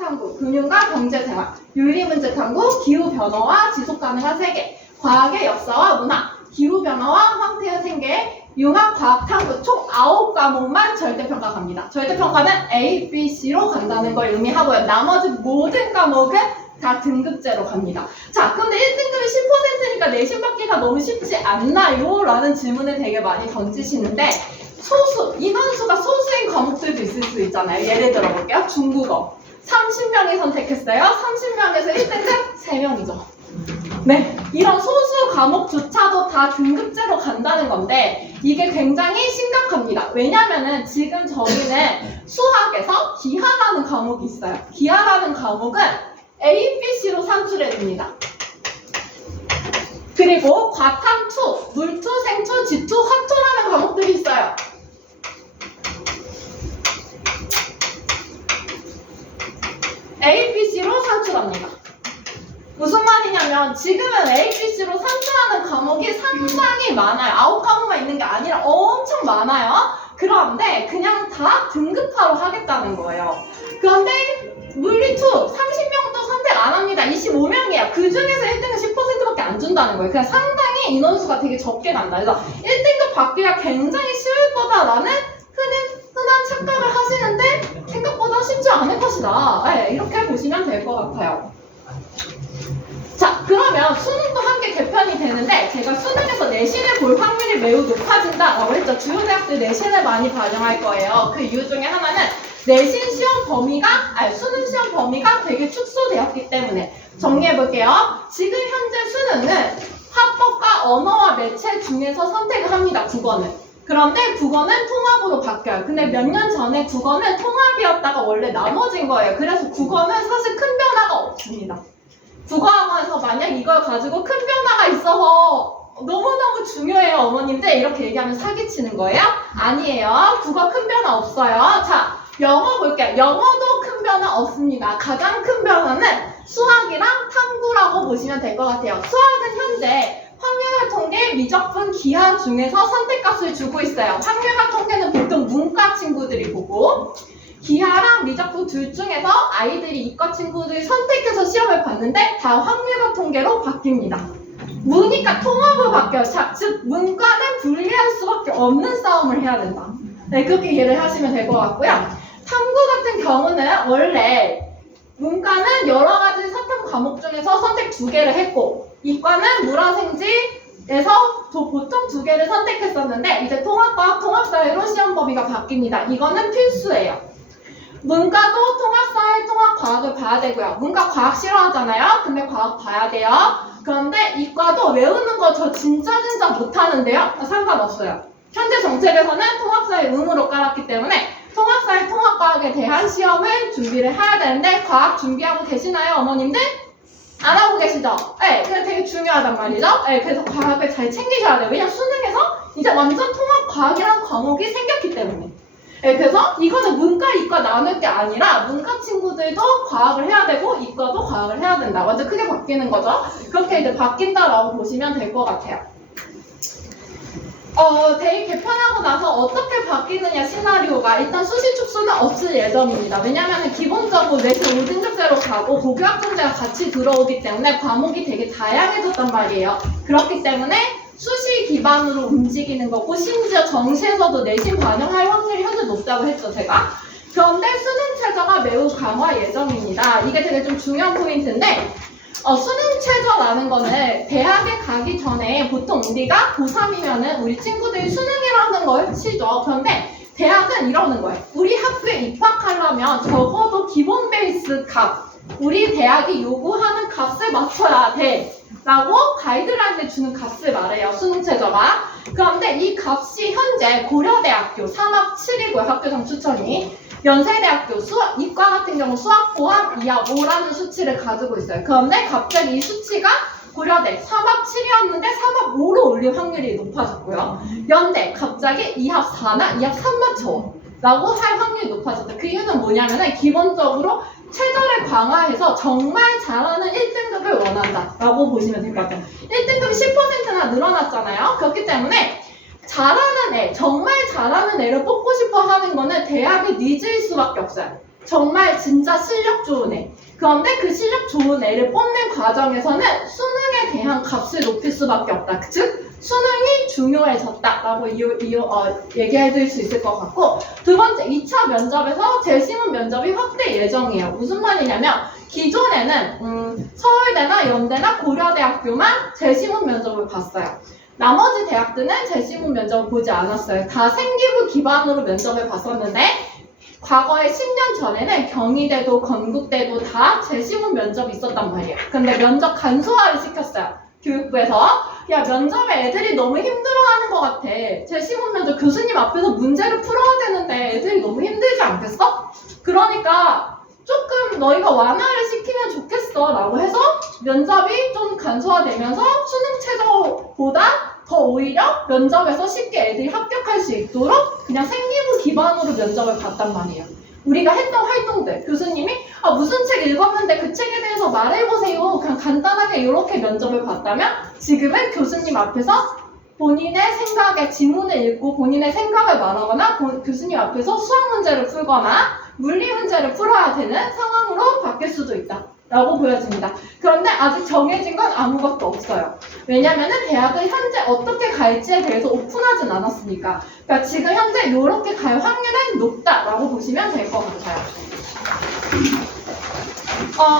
탐구, 금융과 경제생활, 윤리문제 탐구, 기후변화와 지속가능한 세계, 과학의 역사와 문화, 기후변화와 황태의 생계, 융합과학탐구 총 9과목만 절대평가 갑니다. 절대평가는 A, B, C로 간다는 걸 의미하고요. 나머지 모든 과목은 다 등급제로 갑니다. 자, 그런데 1등급이 10%니까 내신 받기가 너무 쉽지 않나요? 라는 질문을 되게 많이 던지시는데 인원수가 소수인 과목들도 있을 수 있잖아요. 예를 들어 볼게요. 중국어 30명이 선택했어요. 30명에서 1등급 3명이죠. 네, 이런 소수 과목조차도 다 등급제로 간다는 건데 이게 굉장히 심각합니다. 왜냐면은 지금 저희는 수학에서 기하라는 과목이 있어요. 기하라는 과목은 A, B, C로 산출해줍니다. 그리고 과탐2, 물투, 생투, 지투, 화투라는 과목들이 있어요. A, B, C로 산출합니다. 무슨 말이냐면 지금은 A, B, C로 산출하는 과목이 상당히 많아요. 9과목만 있는 게 아니라 엄청 많아요. 그런데 그냥 다 등급화로 하겠다는 거예요. 그런데 물리2 30명도 선택 안 합니다. 25명이에요. 그 중에서 1등은 10%밖에 안 준다는 거예요. 그냥 상당히 인원수가 되게 적게 난다. 그래서 1등급 받기가 굉장히 쉬울 거다라는 흔한 착각을 하시는데 생각보다 쉽지 않을 것이다. 네, 이렇게 보시면 될 것 같아요. 자, 그러면 수능도 함께 개편이 되는데 제가 수능에서 내신을 볼 확률이 매우 높아진다라고 했죠. 주요 대학들 내신을 많이 반영할 거예요. 그 이유 중에 하나는 내신 시험 범위가, 수능 시험 범위가 되게 축소되었기 때문에. 정리해볼게요. 지금 현재 수능은 화법과 언어와 매체 중에서 선택을 합니다. 국어는. 그런데 국어는 통합으로 바뀌어요. 근데 몇 년 전에 국어는 통합이었다가 원래 나눠진 거예요. 그래서 국어는 사실 큰 변화가 없습니다. 국어학원에서 만약 이걸 가지고 큰 변화가 있어서 너무너무 중요해요, 어머님들. 이렇게 얘기하면 사기치는 거예요? 아니에요. 국어 큰 변화 없어요. 자, 영어 볼게요. 영어도 큰 변화 없습니다. 가장 큰 변화는 수학이랑 탐구라고 보시면 될 것 같아요. 수학은 현재 확률과 통계, 미적분, 기하 중에서 선택값을 주고 있어요. 확률과 통계는 보통 문과 친구들이 보고 기하랑 미적분 둘 중에서 아이들이 이과 친구들이 선택해서 시험을 봤는데 다 확률과 통계로 바뀝니다. 문이과 통합으로 바뀌어요. 즉 문과는 분리할 수밖에 없는 싸움을 해야 된다. 네, 그렇게 이해를 하시면 될 것 같고요. 탐구 같은 경우는 원래 문과는 여러 가지 사탐 과목 중에서 선택 2개를 했고 이과는 물화생지에서 보통 2개를 선택했었는데 이제 통합과학, 통합사회로 시험 범위가 바뀝니다. 이거는 필수예요. 문과도 통합사회, 통합과학을 봐야 되고요. 문과 과학 싫어하잖아요. 근데 과학 봐야 돼요. 그런데 이과도 외우는 거 저 진짜 못하는데요. 상관없어요. 현재 정책에서는 통합사회 의무로 깔았기 때문에 통합사회, 통합과학에 대한 시험을 준비를 해야 되는데 과학 준비하고 계시나요, 어머님들? 안 하고 계시죠? 네, 그게 되게 중요하단 말이죠. 네, 그래서 과학을 잘 챙기셔야 돼요. 왜냐면 수능에서 이제 완전 통합과학이라는 과목이 생겼기 때문에. 네, 그래서 이거는 문과, 이과 나눌 게 아니라 문과 친구들도 과학을 해야 되고 이과도 과학을 해야 된다. 완전 크게 바뀌는 거죠. 그렇게 이제 바뀐다라고 보시면 될 것 같아요. 대입 개편하고 나서 어떻게 바뀌느냐 시나리오가 일단 수시 축소는 없을 예정입니다. 왜냐하면 기본적으로 내신 5등급제로 가고 고교학점제가 같이 들어오기 때문에 과목이 되게 다양해졌단 말이에요. 그렇기 때문에 수시 기반으로 움직이는 거고 심지어 정시에서도 내신 반영할 확률이 현재 높다고 했죠, 제가. 그런데 수능 최저가 매우 강화 예정입니다. 이게 되게 좀 중요한 포인트인데 수능 최저라는 거는 대학에 가기 전에 보통 우리가 고3이면은 우리 친구들이 수능이라는 걸 치죠. 그런데 대학은 이러는 거예요. 우리 학교에 입학하려면 적어도 기본 베이스 값, 우리 대학이 요구하는 값을 맞춰야 돼 라고 가이드라인을 주는 값을 말해요. 수능 최저가. 그런데 이 값이 현재 고려대학교 3합 7이고요. 학교장 추천이. 연세대학교 이과 같은 경우 수학 포함 2합 5라는 수치를 가지고 있어요. 그런데 갑자기 이 수치가 고려대 3합 7이었는데 3합 5로 올릴 확률이 높아졌고요. 연대 갑자기 2합 4나 2합 3 맞춰 라고 할 확률이 높아졌다. 그 이유는 뭐냐면은 기본적으로 최저를 강화해서 정말 잘하는 1등급을 원한다 라고 보시면 될 것 같아요. 1등급이 10%나 늘어났잖아요. 그렇기 때문에 잘하는 애, 정말 잘하는 애를 뽑고 싶어 하는 거는 대학의 니즈일 수밖에 없어요. 정말 진짜 실력 좋은 애. 그런데 그 실력 좋은 애를 뽑는 과정에서는 수능에 대한 값을 높일 수밖에 없다. 즉 수능이 중요해졌다라고 얘기해 드릴 수 있을 것 같고, 두 번째 2차 면접에서 재시문 면접이 확대 예정이에요. 무슨 말이냐면 기존에는 서울대나 연대나 고려대학교만 재시문 면접을 봤어요. 나머지 대학들은 재시문 면접을 보지 않았어요. 다 생기부 기반으로 면접을 봤었는데 과거에 10년 전에는 경희대도 건국대도 다 재시문 면접이 있었단 말이에요. 근데 면접 간소화를 시켰어요. 교육부에서. 야, 면접에 애들이 너무 힘들어하는 것 같아. 재시문 면접 교수님 앞에서 문제를 풀어야 되는데 애들이 너무 힘들지 않겠어? 그러니까 조금 너희가 완화를 시키면 좋겠어 라고 해서 면접이 좀 간소화되면서 수능 최저보다 더 오히려 면접에서 쉽게 애들이 합격할 수 있도록 그냥 생기부 기반으로 면접을 봤단 말이에요. 우리가 했던 활동들, 교수님이 무슨 책 읽었는데 그 책에 대해서 말해보세요. 그냥 간단하게 이렇게 면접을 봤다면 지금은 교수님 앞에서 본인의 생각에 지문을 읽고 본인의 생각을 말하거나 교수님 앞에서 수학 문제를 풀거나 물리 문제를 풀어야 되는 상황으로 바뀔 수도 있다 라고 보여집니다. 그런데 아직 정해진 건 아무것도 없어요. 왜냐면은 대학은 현재 어떻게 갈지에 대해서 오픈하진 않았으니까. 그러니까 지금 현재 이렇게 갈 확률은 높다라고 보시면 될 것 같아요.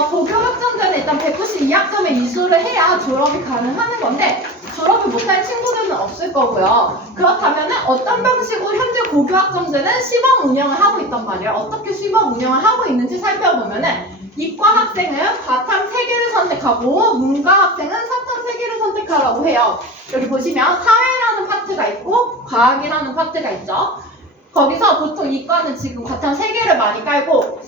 고교 학점제는 일단 192학점에 이수를 해야 졸업이 가능한 건데 졸업을 못할 친구들은 없을 거고요. 그렇다면 어떤 방식으로 현재 고교 학점제는 시범 운영을 하고 있단 말이에요. 어떻게 시범 운영을 하고 있는지 살펴보면은 이과 학생은 과탐 3개를 선택하고 문과 학생은 사탐 3개를 선택하라고 해요. 여기 보시면 사회라는 파트가 있고 과학이라는 파트가 있죠. 거기서 보통 이과는 지금 과탐 3개를 많이 깔고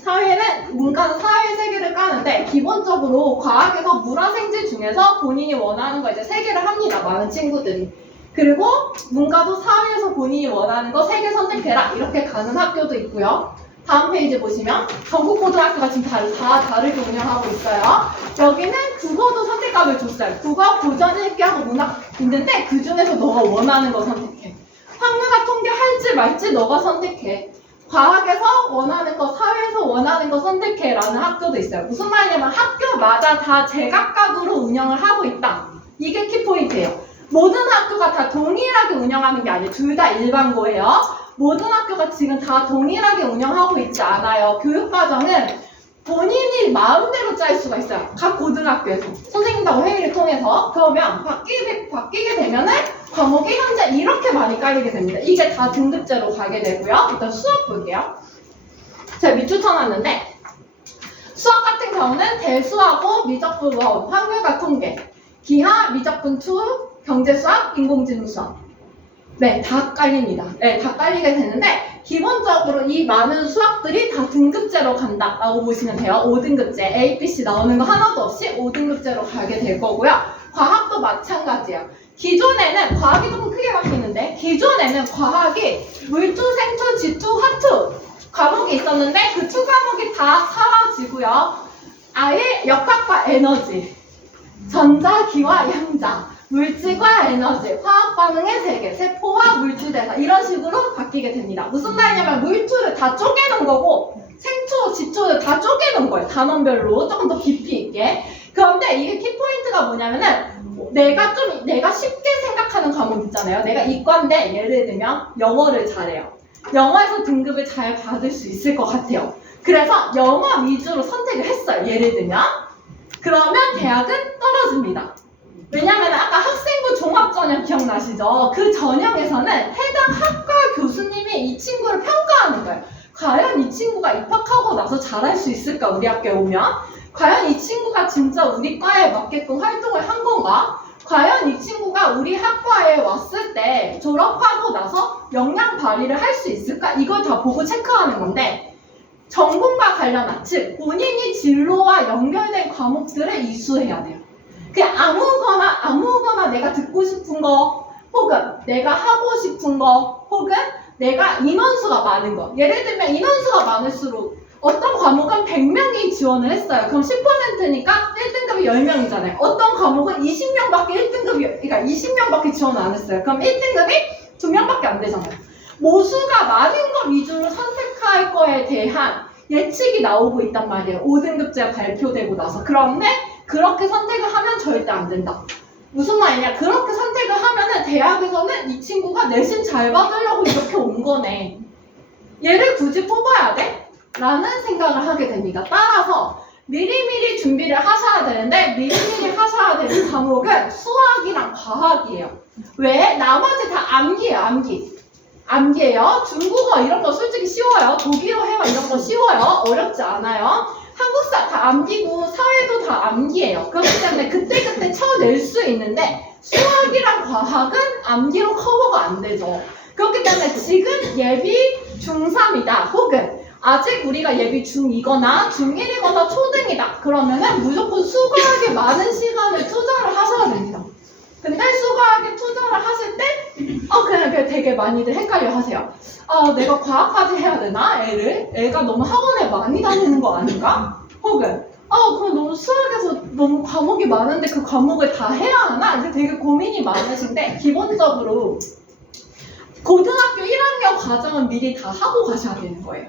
문과는 사회 3개를 까는데 기본적으로 과학에서 물화생지 중에서 본인이 원하는 거 이제 3개를 합니다. 많은 친구들이. 그리고 문과도 사회에서 본인이 원하는 거 3개 선택해라 이렇게 가는 학교도 있고요. 다음 페이지 보시면 전국고등학교가 지금 다 다르게 운영하고 있어요. 여기는 국어도 선택각을 줬어요. 국어, 고전, 읽기하고 문학 있는데 그 중에서 너가 원하는 거 선택해. 학문과 통계 할지 말지 너가 선택해. 과학에서 원하는 거, 사회에서 원하는 거 선택해 라는 학교도 있어요. 무슨 말이냐면 학교마다 다 제각각으로 운영을 하고 있다. 이게 키포인트예요. 모든 학교가 다 동일하게 운영하는 게 아니에요. 둘 다 일반고예요. 모든 학교가 지금 다 동일하게 운영하고 있지 않아요. 교육과정은 본인이 마음대로 짤 수가 있어요. 각 고등학교에서. 선생님하고 회의를 통해서. 그러면 바뀌게 되면은 과목이 현재 이렇게 많이 깔리게 됩니다. 이게 다 등급제로 가게 되고요. 일단 수학 볼게요. 제가 밑줄 쳐놨는데 수학 같은 경우는 대수하고 미적분 1, 확률과 통계, 기하, 미적분 2, 경제수학, 인공지능수학. 네, 다 깔립니다. 네, 다 깔리게 되는데 기본적으로 이 많은 수학들이 다 등급제로 간다라고 보시면 돼요. 5등급제, A, B, C 나오는 거 하나도 없이 5등급제로 가게 될 거고요. 과학도 마찬가지예요. 기존에는 과학이 조금 크게 바뀌는데 기존에는 과학이 물투, 생투, 지투, 화투 과목이 있었는데 그 투 과목이 다 사라지고요. 아예 역학과 에너지, 전자, 기와 양자, 물질과 에너지, 화학 반응의 세계, 세포와 물질대사 이런 식으로 바뀌게 됩니다. 무슨 말이냐면 물투를 다 쪼개놓은 거고 생투, 지투를 다 쪼개놓은 거예요. 단원별로 조금 더 깊이 있게. 그런데 이게 키포인트가 뭐냐면은 내가 쉽게 생각하는 과목 있잖아요. 내가 이과인데 예를 들면 영어를 잘해요. 영어에서 등급을 잘 받을 수 있을 것 같아요. 그래서 영어 위주로 선택을 했어요. 예를 들면 그러면 대학은 떨어집니다. 왜냐면 아까 학생부 종합전형 기억나시죠? 그 전형에서는 해당 학과 교수님이 이 친구를 평가하는 거예요. 과연 이 친구가 입학하고 나서 잘할 수 있을까? 우리 학교에 오면 과연 이 친구가 진짜 우리 과에 맞게끔 활동을 한 건가? 과연 이 친구가 우리 학과에 왔을 때 졸업하고 나서 역량 발휘를 할 수 있을까? 이걸 다 보고 체크하는 건데 전공과 관련한 즉 본인이 진로와 연결된 과목들을 이수해야 돼요. 그냥 아무거나 내가 듣고 싶은 거 혹은 내가 하고 싶은 거 혹은 내가 인원수가 많은 거 예를 들면 인원수가 많을수록 어떤 과목은 100명이 지원을 했어요. 그럼 10%니까 1등급이 10명이잖아요. 어떤 과목은 20명밖에 1등급이 그러니까 20명밖에 지원을 안 했어요. 그럼 1등급이 2명밖에 안 되잖아요. 모수가 많은 거 위주로 선택할 거에 대한 예측이 나오고 있단 말이에요. 5등급제 발표되고 나서. 그런데 그렇게 선택을 하면 절대 안 된다. 무슨 말이냐? 그렇게 선택을 하면은 대학에서는 이 친구가 내신 잘 받으려고 이렇게 온 거네. 얘를 굳이 뽑아야 돼? 라는 생각을 하게 됩니다. 따라서 미리미리 준비를 하셔야 되는데 미리미리 하셔야 되는 과목은 수학이랑 과학이에요. 왜? 나머지 다 암기예요. 암기예요. 중국어 이런 거 솔직히 쉬워요. 독일어 해봐 이런 거 쉬워요. 어렵지 않아요. 한국사 다 암기고 사회도 다 암기예요. 그렇기 때문에 그때그때 쳐낼 수 있는데 수학이랑 과학은 암기로 커버가 안 되죠. 그렇기 때문에 지금 예비 중3이다 혹은 아직 우리가 예비 중2거나 중1이거나 초등이다 그러면은 무조건 수과학에 많은 시간을 투자를 하셔야 됩니다. 근데 수과학에 투자를 하실 때 그냥 되게 많이들 헷갈려 하세요. 내가 과학까지 해야 되나? 애가 너무 학원에 많이 다니는 거 아닌가? 혹은 그럼 너무 수학에서 너무 과목이 많은데 그 과목을 다 해야 하나? 이제 되게 고민이 많으신데 기본적으로 고등학교 1학년 과정은 미리 다 하고 가셔야 되는 거예요.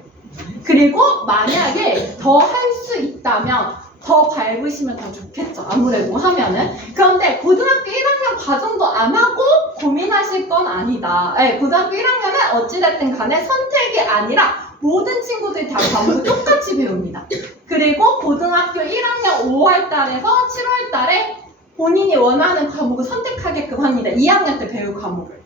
그리고 만약에 더 할 수 있다면 더 밟으시면 더 좋겠죠. 아무래도 하면은. 그런데 고등학교 1학년 과정도 안 하고 고민하실 건 아니다. 고등학교 1학년은 어찌됐든 간에 선택이 아니라 모든 친구들이 다 과목을 똑같이 배웁니다. 그리고 고등학교 1학년 5월 달에서 7월 달에 본인이 원하는 과목을 선택하게끔 합니다. 2학년 때 배울 과목을.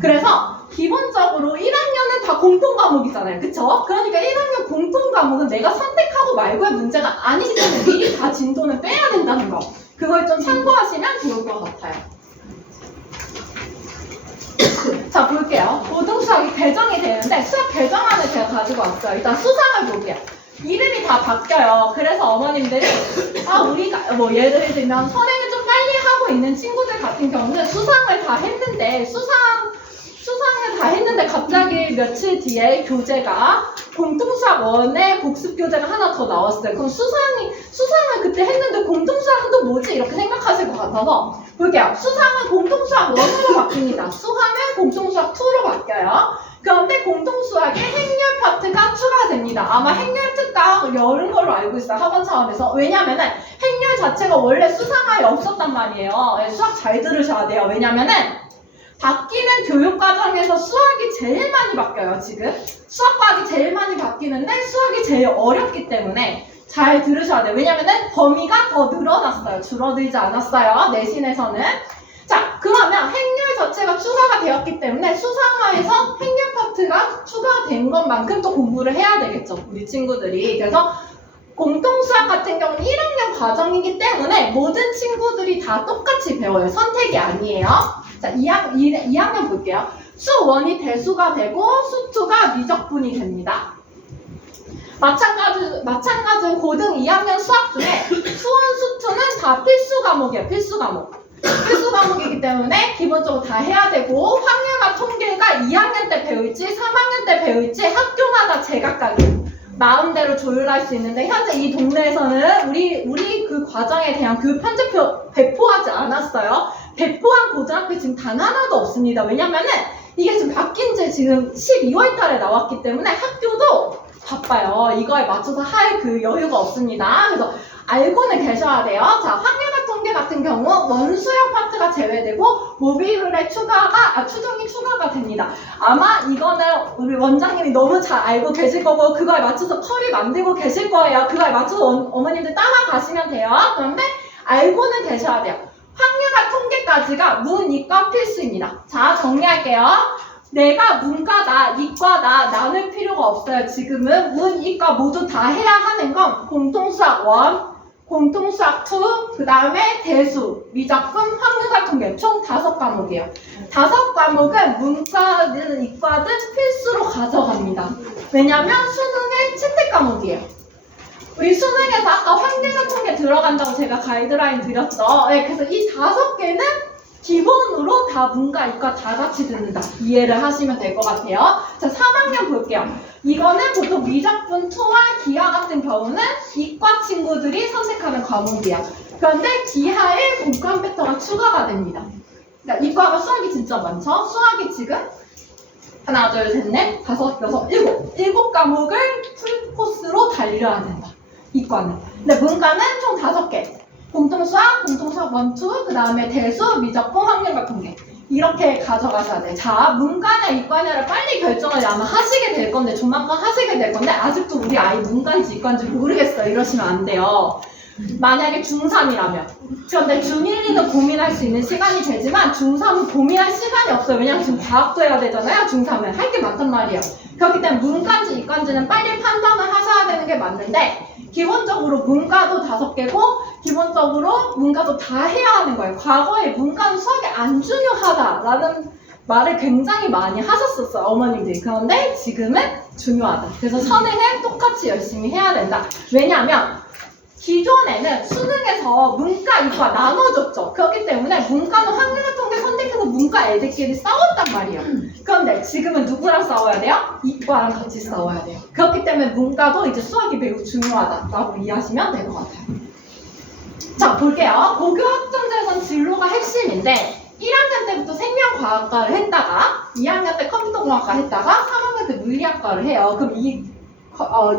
그래서 기본적으로 1학년은 다 공통 과목이잖아요. 그쵸? 그러니까 1학년 공통 과목은 내가 선택하고 말고의 문제가 아니기 때문에 미리 다 진도는 빼야 된다는 거. 그걸 좀 참고하시면 좋을 것 같아요. 자, 볼게요. 고등수학이 개정이 되는데 수학 개정안을 제가 가지고 왔어요. 일단 수상을 볼게요. 이름이 다 바뀌어요. 그래서 어머님들이 우리가 예를 들면 선행을 좀 빨리 하고 있는 친구들 같은 경우는 수상을 다 했는데 갑자기 며칠 뒤에 교재가 공통수학 1에 복습 교재가 하나 더 나왔어요. 그럼 수상을 그때 했는데 공통수학은 또 뭐지? 이렇게 생각하실 것 같아서 볼게요. 수상은 공통수학 1으로 바뀝니다. 수학은 공통수학 2로 바뀌어요. 그런데 공통수학에 행렬 파트가 추가됩니다. 아마 행렬 특강 열은 걸로 알고 있어요. 학원 차원에서. 왜냐면은 행렬 자체가 원래 수상화에 없었단 말이에요. 수학 잘 들으셔야 돼요. 왜냐면은 바뀌는 교육과정에서 수학이 제일 많이 바뀌어요. 지금 수학과학이 제일 많이 바뀌는데 수학이 제일 어렵기 때문에 잘 들으셔야 돼요. 왜냐면은 범위가 더 늘어났어요. 줄어들지 않았어요. 내신에서는. 자, 그러면 행렬 자체가 추가가 되었기 때문에 수상화에서 행렬 파트가 추가된 것만큼 또 공부를 해야 되겠죠. 우리 친구들이. 그래서 공통수학 같은 경우는 1학년 과정이기 때문에 모든 친구들이 다 똑같이 배워요. 선택이 아니에요. 자, 2학년 볼게요. 수 1이 대수가 되고 수 2가 미적분이 됩니다. 마찬가지로 고등 2학년 수학 중에 수원, 수2는 다 필수 과목이에요. 필수 과목이기 때문에 기본적으로 다 해야 되고 확률과 통계가 2학년 때 배울지 3학년 때 배울지 학교마다 제각각이에요. 마음대로 조율할 수 있는데 현재 이 동네에서는 우리 그 과정에 대한 교육 편집표 배포하지 않았어요. 배포한 고등학교 지금 단 하나도 없습니다. 왜냐면은 이게 지금 바뀐 지 지금 12월 달에 나왔기 때문에 학교도 바빠요. 이거에 맞춰서 할 그 여유가 없습니다. 그래서 알고는 계셔야 돼요. 자, 확률과 통계 같은 경우 원수형 파트가 제외되고 모듈의 추정이 추가가 됩니다. 아마 이거는 우리 원장님이 너무 잘 알고 계실 거고 그거에 맞춰서 커리 만들고 계실 거예요. 그거에 맞춰서 어머님들 따라가시면 돼요. 그런데 알고는 계셔야 돼요. 확률과 통계까지가 문, 이과 필수입니다. 자, 정리할게요. 내가 문과다, 이과다 나눌 필요가 없어요. 지금은 문, 이과 모두 다 해야 하는 건 공통수학 1, 공통수학 2, 그 다음에 대수, 미적분, 확률과 통계 총 5과목이에요. 5과목은 문과든 이과든 필수로 가져갑니다. 왜냐면 수능의 채택 과목이에요. 우리 수능에서 아까 확률과 통계 들어간다고 제가 가이드라인 드렸죠. 네, 그래서 이 5개는 기본으로 다 문과, 이과 다 같이 듣는다. 이해를 하시면 될 것 같아요. 자, 3학년 볼게요. 이거는 보통 미적분, 투와 기하 같은 경우는 이과 친구들이 선택하는 과목이에요. 그런데 기하에 공간 패턴가 추가가 됩니다. 그러니까 이과가 수학이 진짜 많죠? 수학이 지금 하나, 둘, 셋, 넷, 다섯, 여섯, 일곱. 7과목을 풀코스로 달려야 된다. 이과는. 근데 문과는 총 5개. 공통수학, 공통수학 원투, 그 다음에 대수, 미적분, 확률과 통계. 이렇게 가져가셔야 돼. 자, 문과냐 이과냐를 빨리 결정을 아마 하시게 될 건데, 조만간 하시게 될 건데, 아직도 우리 아이 문과인지 이과인지 모르겠어. 이러시면 안 돼요. 만약에 중3이라면. 그런데 중1, 2는 고민할 수 있는 시간이 되지만, 중3은 고민할 시간이 없어요. 왜냐면 지금 과학도 해야 되잖아요. 중3은. 할 게 많단 말이에요. 그렇기 때문에 문과인지 이과인지는 빨리 판단을 하셔야 되는 게 맞는데, 기본적으로 문과도 5개고, 기본적으로 문과도 다 해야 하는 거예요. 과거에 문과는 수학이 안 중요하다라는 말을 굉장히 많이 하셨었어요, 어머님들이. 그런데 지금은 중요하다. 그래서 선행을 똑같이 열심히 해야 된다. 왜냐하면 기존에는 수능에서 문과, 이과 나눠줬죠. 그렇기 때문에 문과는 확률과 통계 선택해서 문과 애들끼리 싸웠단 말이에요. 그런데 지금은 누구랑 싸워야 돼요? 이과랑 같이 싸워야 돼요. 그렇기 때문에 문과도 이제 수학이 매우 중요하다라고 이해하시면 될 것 같아요. 자, 볼게요. 고교 학점제에선 진로가 핵심인데 1학년 때부터 생명과학과를 했다가 2학년 때 컴퓨터공학과 했다가 3학년 때 물리학과를 해요. 그럼 이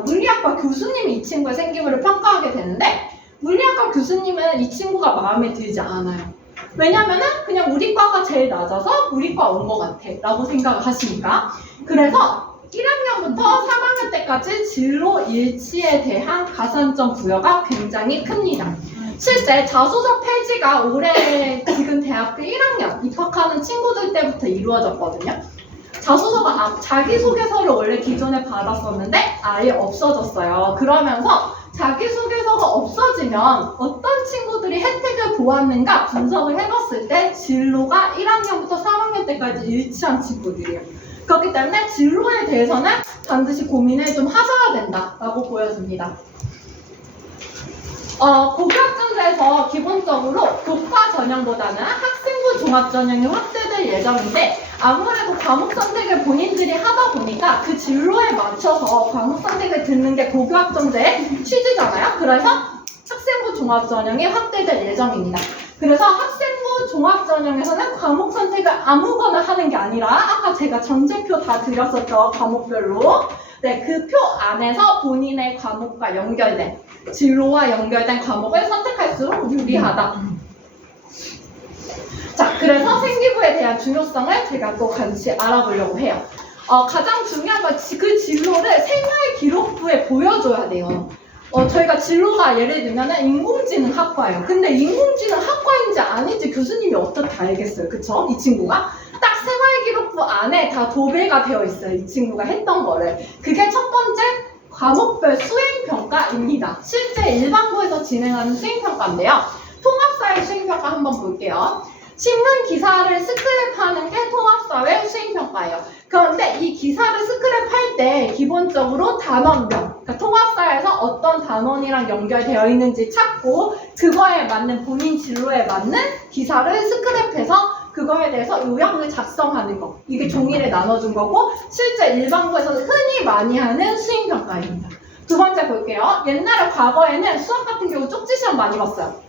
물리학과 교수님이 이 친구의 생기부를 평가하게 되는데 물리학과 교수님은 이 친구가 마음에 들지 않아요. 왜냐면은 그냥 우리 과가 제일 낮아서 우리 과 온 것 같아 라고 생각을 하시니까. 그래서 1학년부터 3학년 때까지 진로 일치에 대한 가산점 부여가 굉장히 큽니다. 실제 자소서 폐지가 올해 지금 대학교 1학년 입학하는 친구들 때부터 이루어졌거든요. 자소서가 자기소개서를 원래 기존에 받았었는데 아예 없어졌어요. 그러면서 자기소개서가 없어지면 어떤 친구들이 혜택을 보았는가 분석을 해봤을 때 진로가 1학년부터 3학년 때까지 일치한 친구들이에요. 그렇기 때문에 진로에 대해서는 반드시 고민을 좀 하셔야 된다라고 보여집니다. 고교학점제에서 기본적으로 교과 전형보다는 학생부 종합 전형이 확대될 예정인데 아무래도 과목 선택을 본인들이 하다 보니까 그 진로에 맞춰서 과목 선택을 듣는 게 고교학점제의 취지잖아요. 그래서 학생부 종합 전형이 확대될 예정입니다. 그래서 학생부 종합 전형에서는 과목 선택을 아무거나 하는 게 아니라 아까 제가 전제표 다 드렸었죠. 과목별로. 네, 그 표 안에서 본인의 과목과 연결된 진로와 연결된 과목을 선택할수록 유리하다. 자, 그래서 생기부에 대한 중요성을 제가 또 같이 알아보려고 해요. 가장 중요한 건 그 진로를 생활 기록부에 보여줘야 돼요. 저희가 진로가 예를 들면 인공지능학과예요. 근데 인공지능학과인지 아닌지 교수님이 어떻게 알겠어요? 그쵸? 이 친구가 딱 생활기록부 안에 다 도배가 되어 있어요. 이 친구가 했던 거를. 그게 첫 번째 과목별 수행평가입니다. 실제 일반고에서 진행하는 수행평가인데요. 통합사회 수행평가 한번 볼게요. 신문 기사를 스크랩하는 게 통합사회 수행평가예요. 그런데 이 기사를 스크랩할 때 기본적으로 단원명, 그러니까 통합사회에서 어떤 단원이랑 연결되어 있는지 찾고 그거에 맞는 본인 진로에 맞는 기사를 스크랩해서 그거에 대해서 요약을 작성하는 거. 이게 종이를 나눠준 거고 실제 일반고에서 흔히 많이 하는 수행평가입니다. 두 번째 볼게요. 옛날에 과거에는 수학 같은 경우 쪽지 시험 많이 봤어요.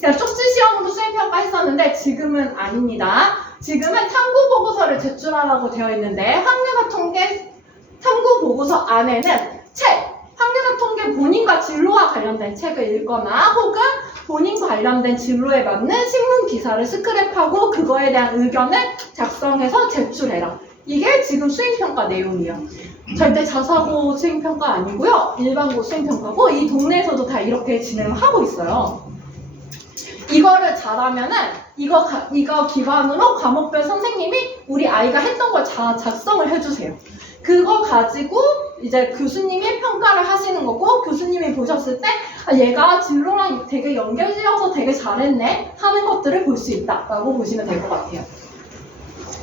제가 쪽지 시험으로 수행평가 했었는데 지금은 아닙니다. 지금은 탐구보고서를 제출하라고 되어 있는데 확률과 통계 탐구보고서 안에는 책, 확률과 통계 본인과 진로와 관련된 책을 읽거나 혹은 본인 관련된 진로에 맞는 신문 기사를 스크랩하고 그거에 대한 의견을 작성해서 제출해라. 이게 지금 수행평가 내용이에요. 절대 자사고 수행평가 아니고요. 일반고 수행평가고 이 동네에서도 다 이렇게 진행하고 있어요. 이거를 잘하면은 이거 기반으로 과목별 선생님이 우리 아이가 했던 걸 작성을 해주세요. 그거 가지고 이제 교수님이 평가를 하시는 거고 교수님이 보셨을 때 얘가 진로랑 되게 연결지어서 되게 잘했네 하는 것들을 볼 수 있다라고 보시면 될 것 같아요.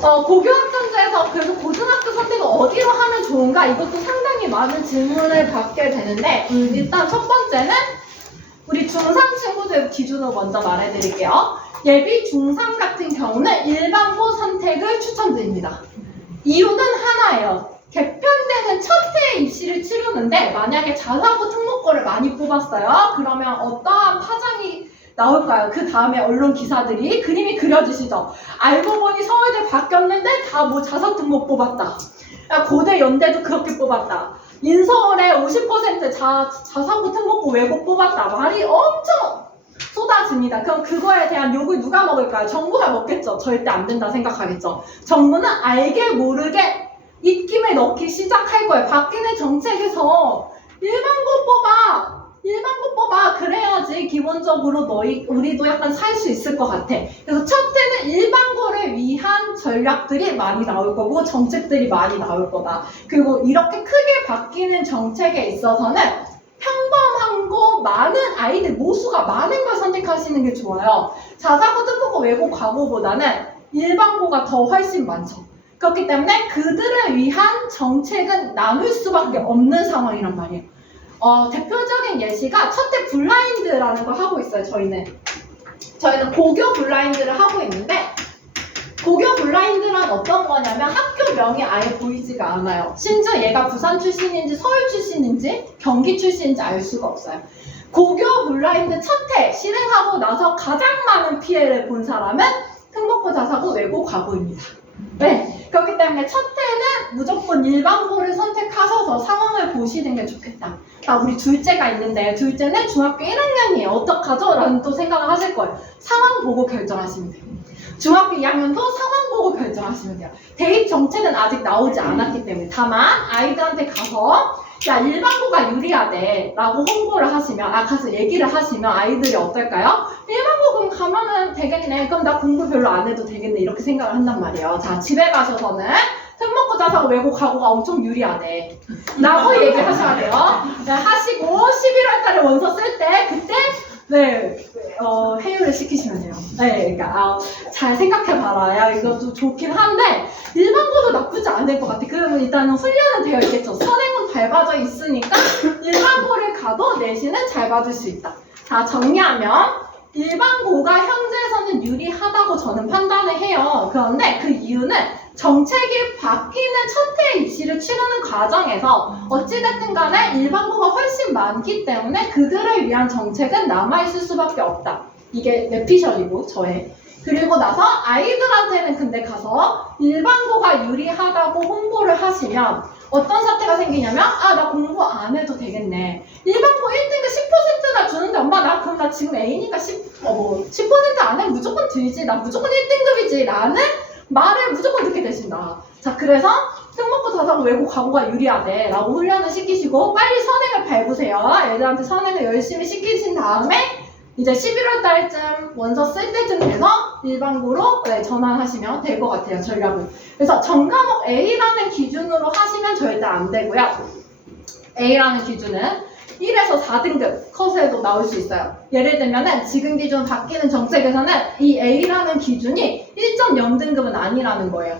고교학점제에서 그래서 고등학교 선택을 어디로 하면 좋은가 이것도 상당히 많은 질문을 받게 되는데 일단 첫 번째는 우리 중3 친구들 기준으로 먼저 말해드릴게요. 예비 중3 같은 경우는 일반고 선택을 추천드립니다. 이유는 하나예요. 개편되는 첫 해 입시를 치르는데 만약에 자사고 특목고를 많이 뽑았어요. 그러면 어떠한 파장이 나올까요? 그 다음에 언론 기사들이 그림이 그려지시죠? 알고 보니 서울대 바뀌었는데 다 뭐 자사 등록 뽑았다. 야, 고대 연대도 그렇게 뽑았다. 인서울에 50% 자사고 특목고 외고 뽑았다. 말이 엄청 쏟아집니다. 그럼 그거에 대한 욕을 누가 먹을까요? 정부가 먹겠죠. 절대 안 된다 생각하겠죠. 정부는 알게 모르게 입김에 넣기 시작할 거예요. 바뀌는 정책에서 일반고 뽑아. 그래야지 기본적으로 우리도 약간 살 수 있을 것 같아. 그래서 첫째는 일반고를 위한 전략들이 많이 나올 거고 정책들이 많이 나올 거다. 그리고 이렇게 크게 바뀌는 정책에 있어서는 평범한 거 많은 아이들, 모수가 많은 걸 선택하시는 게 좋아요. 자사고, 특목고, 외고, 과고보다는 일반고가 더 훨씬 많죠. 그렇기 때문에 그들을 위한 정책은 나눌 수밖에 없는 상황이란 말이에요. 대표적인 예시가 첫째 블라인드라는 걸 하고 있어요. 저희는 고교 블라인드를 하고 있는데 고교 블라인드란 어떤 거냐면 학교 명이 아예 보이지가 않아요. 심지어 얘가 부산 출신인지 서울 출신인지 경기 출신인지 알 수가 없어요. 고교 블라인드 첫 해 실행하고 나서 가장 많은 피해를 본 사람은 특목고, 자사고, 외고, 과고입니다. 네, 그렇기 때문에 첫 해는 무조건 일반고를 선택하셔서 상황을 보시는 게 좋겠다. 자, 우리 둘째가 있는데 둘째는 중학교 1학년이에요. 어떡하죠? 라는 또 생각을 하실 거예요. 상황 보고 결정하시면 돼요. 중학교 2학년도 상황 보고 결정하시면 돼요. 대입 정책은 아직 나오지 않았기 때문에 다만 아이들한테 가서 야, 일반고가 유리하대 라고 홍보를 하시면 가서 얘기를 하시면 아이들이 어떨까요? 일반고 그럼 가면은 되겠네. 그럼 나 공부 별로 안 해도 되겠네. 이렇게 생각을 한단 말이에요. 자, 집에 가셔서는 특목고, 자사고, 외고, 과고가 엄청 유리하대 라고 얘기를 하셔야 돼요. 네, 하시고 11월 달에 원서 쓸 때 그때 회유를 시키시면 돼요. 네, 그러니까 잘 생각해봐라. 야, 이것도 좋긴 한데 일반고도 나쁘지 않을 것 같아. 그러면 일단은 훈련은 되어 있겠죠. 선행은 밟아져 있으니까 일반고를 가도 내신은 잘 받을 수 있다. 자, 정리하면 일반고가 현재에서는 유리하다고 저는 판단을 해요. 그런데 그 이유는 정책이 바뀌는 첫 해 입시를 치르는 과정에서 어찌됐든 간에 일반고가 훨씬 많기 때문에 그들을 위한 정책은 남아있을 수밖에 없다. 이게 내피셜이고 저의. 그리고 나서 아이들한테는 근데 가서 일반고가 유리하다고 홍보를 하시면 어떤 사태가 생기냐면 나 공부 안 해도 되겠네. 일반고 1등급 10%나 주는데 엄마 그럼 나 지금 A니까 10% 안 하면 무조건 들지. 나 무조건 1등급이지. 라는 말을 무조건 듣게 되신다. 자, 그래서 특목고, 자사고, 외고, 과고가 유리하대 라고 훈련을 시키시고 빨리 선행을 밟으세요. 애들한테 선행을 열심히 시키신 다음에 이제 11월 달쯤 원서 쓸 때쯤 돼서 일반고로 전환하시면 될 것 같아요. 전략을. 그래서 전과목 A라는 기준으로 하시면 절대 안 되고요. A라는 기준은 1에서 4등급 컷에도 나올 수 있어요. 예를 들면은 지금 기준 바뀌는 정책에서는 이 A라는 기준이 1.0등급은 아니라는 거예요.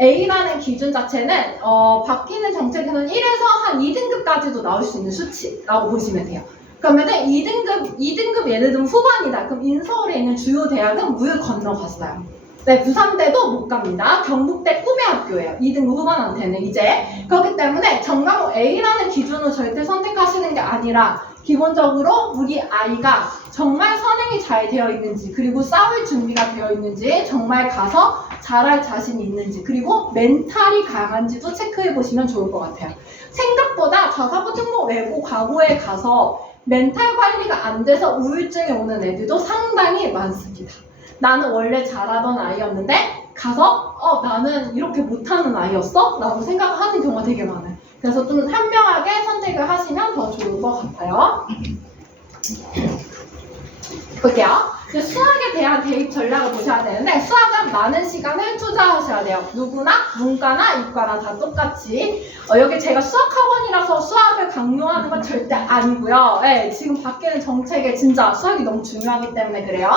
A라는 기준 자체는 바뀌는 정책에서는 1에서 한 2등급까지도 나올 수 있는 수치라고 보시면 돼요. 그러면은 2등급 예를 들면 후반이다. 그럼 인서울에 있는 주요 대학은 물 건너갔어요. 네, 부산대도 못 갑니다. 경북대 꿈의 학교예요. 2등급 후반한테는 이제. 그렇기 때문에 전과목 A라는 기준으로 절대 선택하시는 게 아니라 기본적으로 우리 아이가 정말 선행이 잘 되어 있는지, 그리고 싸울 준비가 되어 있는지, 정말 가서 잘할 자신이 있는지, 그리고 멘탈이 강한지도 체크해 보시면 좋을 것 같아요. 생각보다 자사고, 특목, 외고, 과고에 가서 멘탈 관리가 안 돼서 우울증이 오는 애들도 상당히 많습니다. 나는 원래 잘하던 아이였는데 가서 나는 이렇게 못하는 아이였어? 라고 생각하는 경우가 되게 많아요. 그래서 좀 현명하게 선택을 하시면 더 좋을 것 같아요. 볼게요. 수학에 대한 대입 전략을 보셔야 되는데 수학은 많은 시간을 투자하셔야 돼요. 누구나 문과나 이과나 다 똑같이. 여기 제가 수학학원이라서 수학을 강요하는 건 절대 아니고요. 네, 지금 바뀌는 정책에 진짜 수학이 너무 중요하기 때문에 그래요.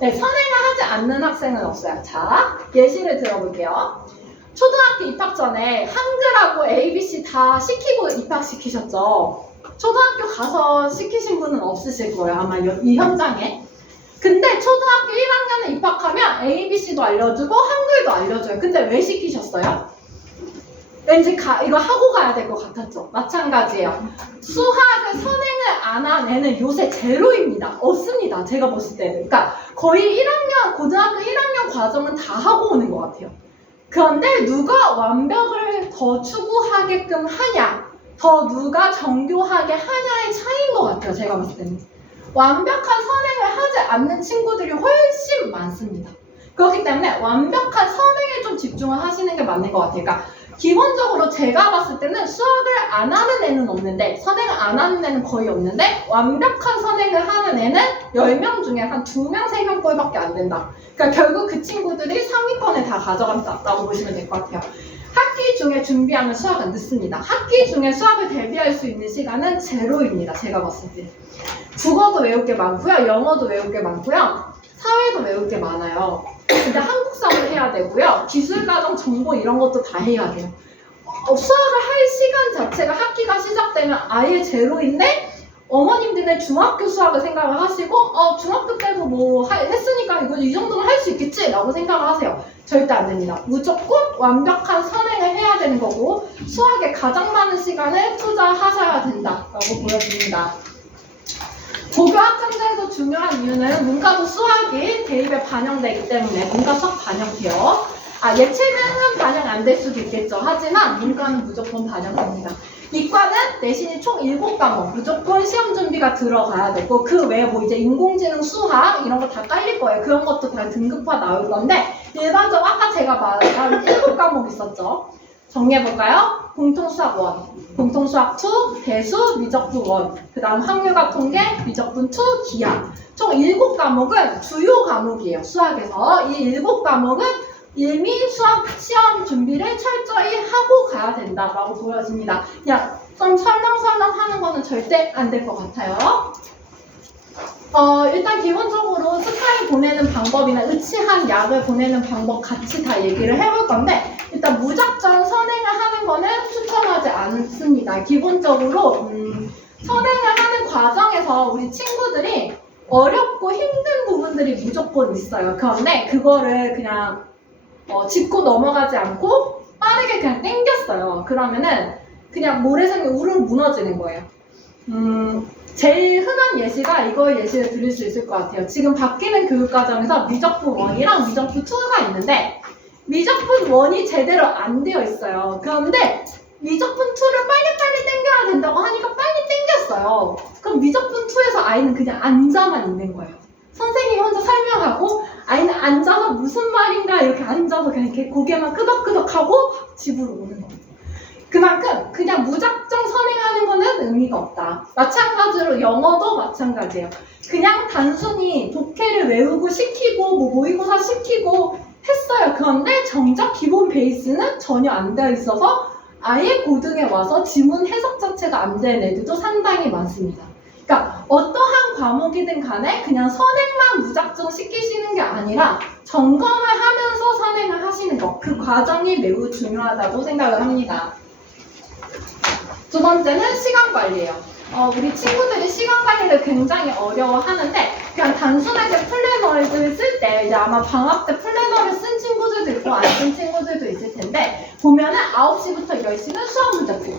네, 선행을 하지 않는 학생은 없어요. 자, 예시를 들어볼게요. 초등학교 입학 전에 한글하고 ABC 다 시키고 입학시키셨죠? 초등학교 가서 시키신 분은 없으실 거예요. 아마 이 현장에. 근데 초등학교 1학년에 입학하면 ABC도 알려주고 한글도 알려줘요. 근데 왜 시키셨어요? 왠지 이거 하고 가야 될 것 같았죠? 마찬가지예요. 수학을 선행을 안 한 애는 요새 제로입니다. 없습니다. 제가 봤을 때는. 그러니까 거의 1학년, 고등학교 1학년 과정은 다 하고 오는 것 같아요. 그런데 누가 완벽을 더 추구하게끔 하냐, 더 누가 정교하게 하냐의 차이인 것 같아요. 제가 봤을 때는. 완벽한 선행을 하지 않는 친구들이 훨씬 많습니다. 그렇기 때문에 완벽한 선행에 좀 집중을 하시는 게 맞는 것 같아요. 그러니까 기본적으로 제가 봤을 때는 수학을 안 하는 애는 없는데, 선행을 안 하는 애는 거의 없는데, 완벽한 선행을 하는 애는 10명 중에 한 2명, 3명 꼴밖에 안 된다. 그러니까 결국 그 친구들이 상위권에 다 가져간다라고 보시면 될 것 같아요. 학기 중에 준비하면 수학은 늦습니다. 학기 중에 수학을 대비할 수 있는 시간은 제로입니다. 제가 봤을 때. 국어도 외울 게 많고요. 영어도 외울 게 많고요. 사회도 외울 게 많아요. 근데 한국사도 해야 되고요. 기술과정 정보 이런 것도 다 해야 돼요. 수학을 할 시간 자체가 학기가 시작되면 아예 제로인데, 어머님들은 중학교 수학을 생각을 하시고 중학교 때도 뭐 했으니까 이거 이 정도는 할 수 있겠지 라고 생각을 하세요. 절대 안 됩니다. 무조건 완벽한 선행을 해야 되는 거고, 수학에 가장 많은 시간을 투자하셔야 된다라고 보여집니다. 고교 학생들에서 중요한 이유는 문과도 수학이 대입에 반영되기 때문에 문과 수학 반영돼요. 예체능은 반영 안 될 수도 있겠죠. 하지만 문과는 무조건 반영됩니다. 이과는 내신이 총 7과목 무조건 시험 준비가 들어가야 되고, 그 외에 뭐 이제 인공지능, 수학 이런 거 다 깔릴 거예요. 그런 것도 다 등급화 나올 건데, 일반적으로 아까 제가 말한 7과목 있었죠. 정리해볼까요? 공통수학 1, 공통수학 2, 대수, 미적분 1, 그 다음 확률과 통계, 미적분 2, 기하. 총 7과목은 주요 과목이에요. 수학에서. 이 7과목은 이미 수학 시험 준비를 철저히 하고 가야 된다라고 보여집니다. 그냥 좀 설렁설렁 하는 거는 절대 안 될 것 같아요. 일단 기본적으로 스파이 보내는 방법이나 의치한 약을 보내는 방법 같이 다 얘기를 해볼 건데, 일단 무작정 선행을 하는 거는 추천하지 않습니다. 기본적으로 선행을 하는 과정에서 우리 친구들이 어렵고 힘든 부분들이 무조건 있어요. 그런데 그거를 그냥 짚고 넘어가지 않고 빠르게 그냥 땡겼어요. 그러면은 그냥 모래성이 우르르 무너지는 거예요. 제일 흔한 예시가 이거 예시를 드릴 수 있을 것 같아요. 지금 바뀌는 교육과정에서 미적분 1이랑 미적분 2가 있는데, 미적분 1이 제대로 안 되어 있어요. 그런데 미적분 2를 빨리빨리 땡겨야 된다고 하니까 빨리 땡겼어요. 그럼 미적분 2에서 아이는 그냥 앉아만 있는 거예요. 선생님이 혼자 설명하고 아이는 앉아서 무슨 말인가 이렇게 앉아서 그냥 이렇게 고개만 끄덕끄덕하고 집으로 오는 거예요. 그만큼 그냥 무작정 선행하는 거는 의미가 없다. 마찬가지로 영어도 마찬가지예요. 그냥 단순히 독해를 외우고 시키고 뭐 모의고사 시키고 했어요. 그런데 정작 기본 베이스는 전혀 안 되어 있어서 아예 고등에 와서 지문 해석 자체가 안 된 애들도 상당히 많습니다. 그러니까 어떠한 과목이든 간에 그냥 선행만 무작정 시키시는 게 아니라 점검을 하면서 선행을 하시는 것, 그 과정이 매우 중요하다고 생각을 합니다. 두 번째는 시간 관리예요. 우리 친구들이 시간 관리를 굉장히 어려워하는데, 그냥 단순하게 플래너를 쓸 때 이제 아마 방학 때 플래너를 쓴 친구들도 있고 안 쓴 친구들도 있을 텐데, 보면은 9시부터 10시는 수학 문제풀이,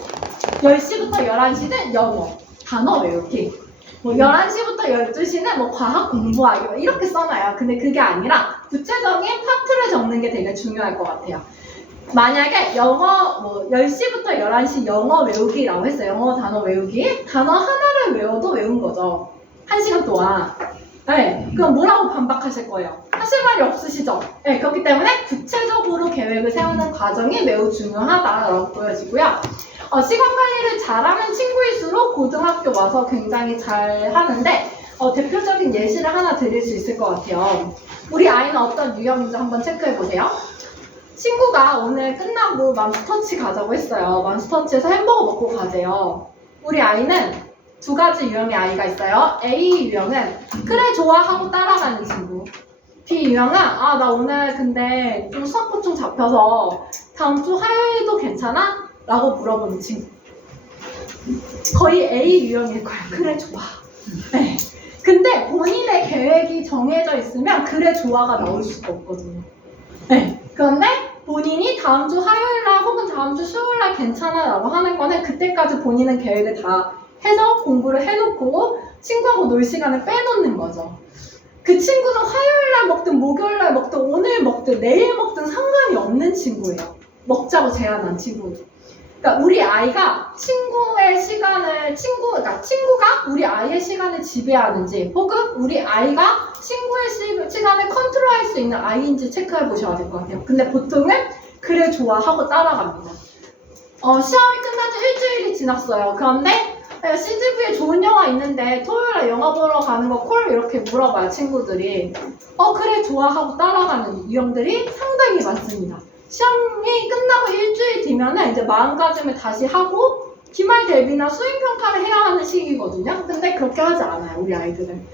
10시부터 11시는 영어, 단어 외우기, 뭐 11시부터 12시는 뭐 과학 공부하기, 뭐 이렇게 써놔요. 근데 그게 아니라 구체적인 파트를 적는 게 되게 중요할 것 같아요. 만약에 영어 뭐 10시부터 11시 영어 외우기라고 했어요. 영어 단어 외우기. 단어 하나를 외워도 외운 거죠. 1시간 동안. 네, 그럼 뭐라고 반박하실 거예요? 하실 말이 없으시죠? 네, 그렇기 때문에 구체적으로 계획을 세우는 과정이 매우 중요하다라고 보여지고요. 시간 관리를 잘하는 친구일수록 고등학교 와서 굉장히 잘 하는데, 대표적인 예시를 하나 드릴 수 있을 것 같아요. 우리 아이는 어떤 유형인지 한번 체크해 보세요. 친구가 오늘 끝나고 맘스터치 가자고 했어요. 맘스터치에서 햄버거 먹고 가재요. 우리 아이는 두 가지 유형의 아이가 있어요. A 유형은 그래 좋아 하고 따라가는 친구. B 유형은 나 오늘 근데 좀 수학 고충 잡혀서 다음 주 화요일도 괜찮아? 라고 물어보는 친구. 거의 A 유형일 거예요. 그래 좋아. 네. 근데 본인의 계획이 정해져 있으면 그래 좋아가 나올 수가 없거든요. 네. 그런데 본인이 다음 주 화요일날 혹은 다음 주 수요일날 괜찮아 라고 하는 거는 그때까지 본인은 계획을 다 해서 공부를 해놓고 친구하고 놀 시간을 빼놓는 거죠. 그 친구는 화요일날 먹든 목요일날 먹든 오늘 먹든 내일 먹든 상관이 없는 친구예요. 먹자고 제안한 친구. 그러니까 우리 아이가 친구의 시간을 그러니까 친구가 우리 아이의 시간을 지배하는지 혹은 우리 아이가 친구의 시간을 컨트롤할 수 있는 아이인지 체크해 보셔야 될 것 같아요. 근데 보통은 그래 좋아하고 따라갑니다. 시험이 끝난 지 일주일이 지났어요. 그런데 CGV에 좋은 영화 있는데 토요일에 영화 보러 가는 거 콜 이렇게 물어봐요, 친구들이. 그래 좋아하고 따라가는 유형들이 상당히 많습니다. 시험이 끝나고 일주일 뒤면은 이제 마음가짐을 다시 하고 기말 대비나 수행 평가를 해야 하는 시기거든요. 근데 그렇게 하지 않아요, 우리 아이들은.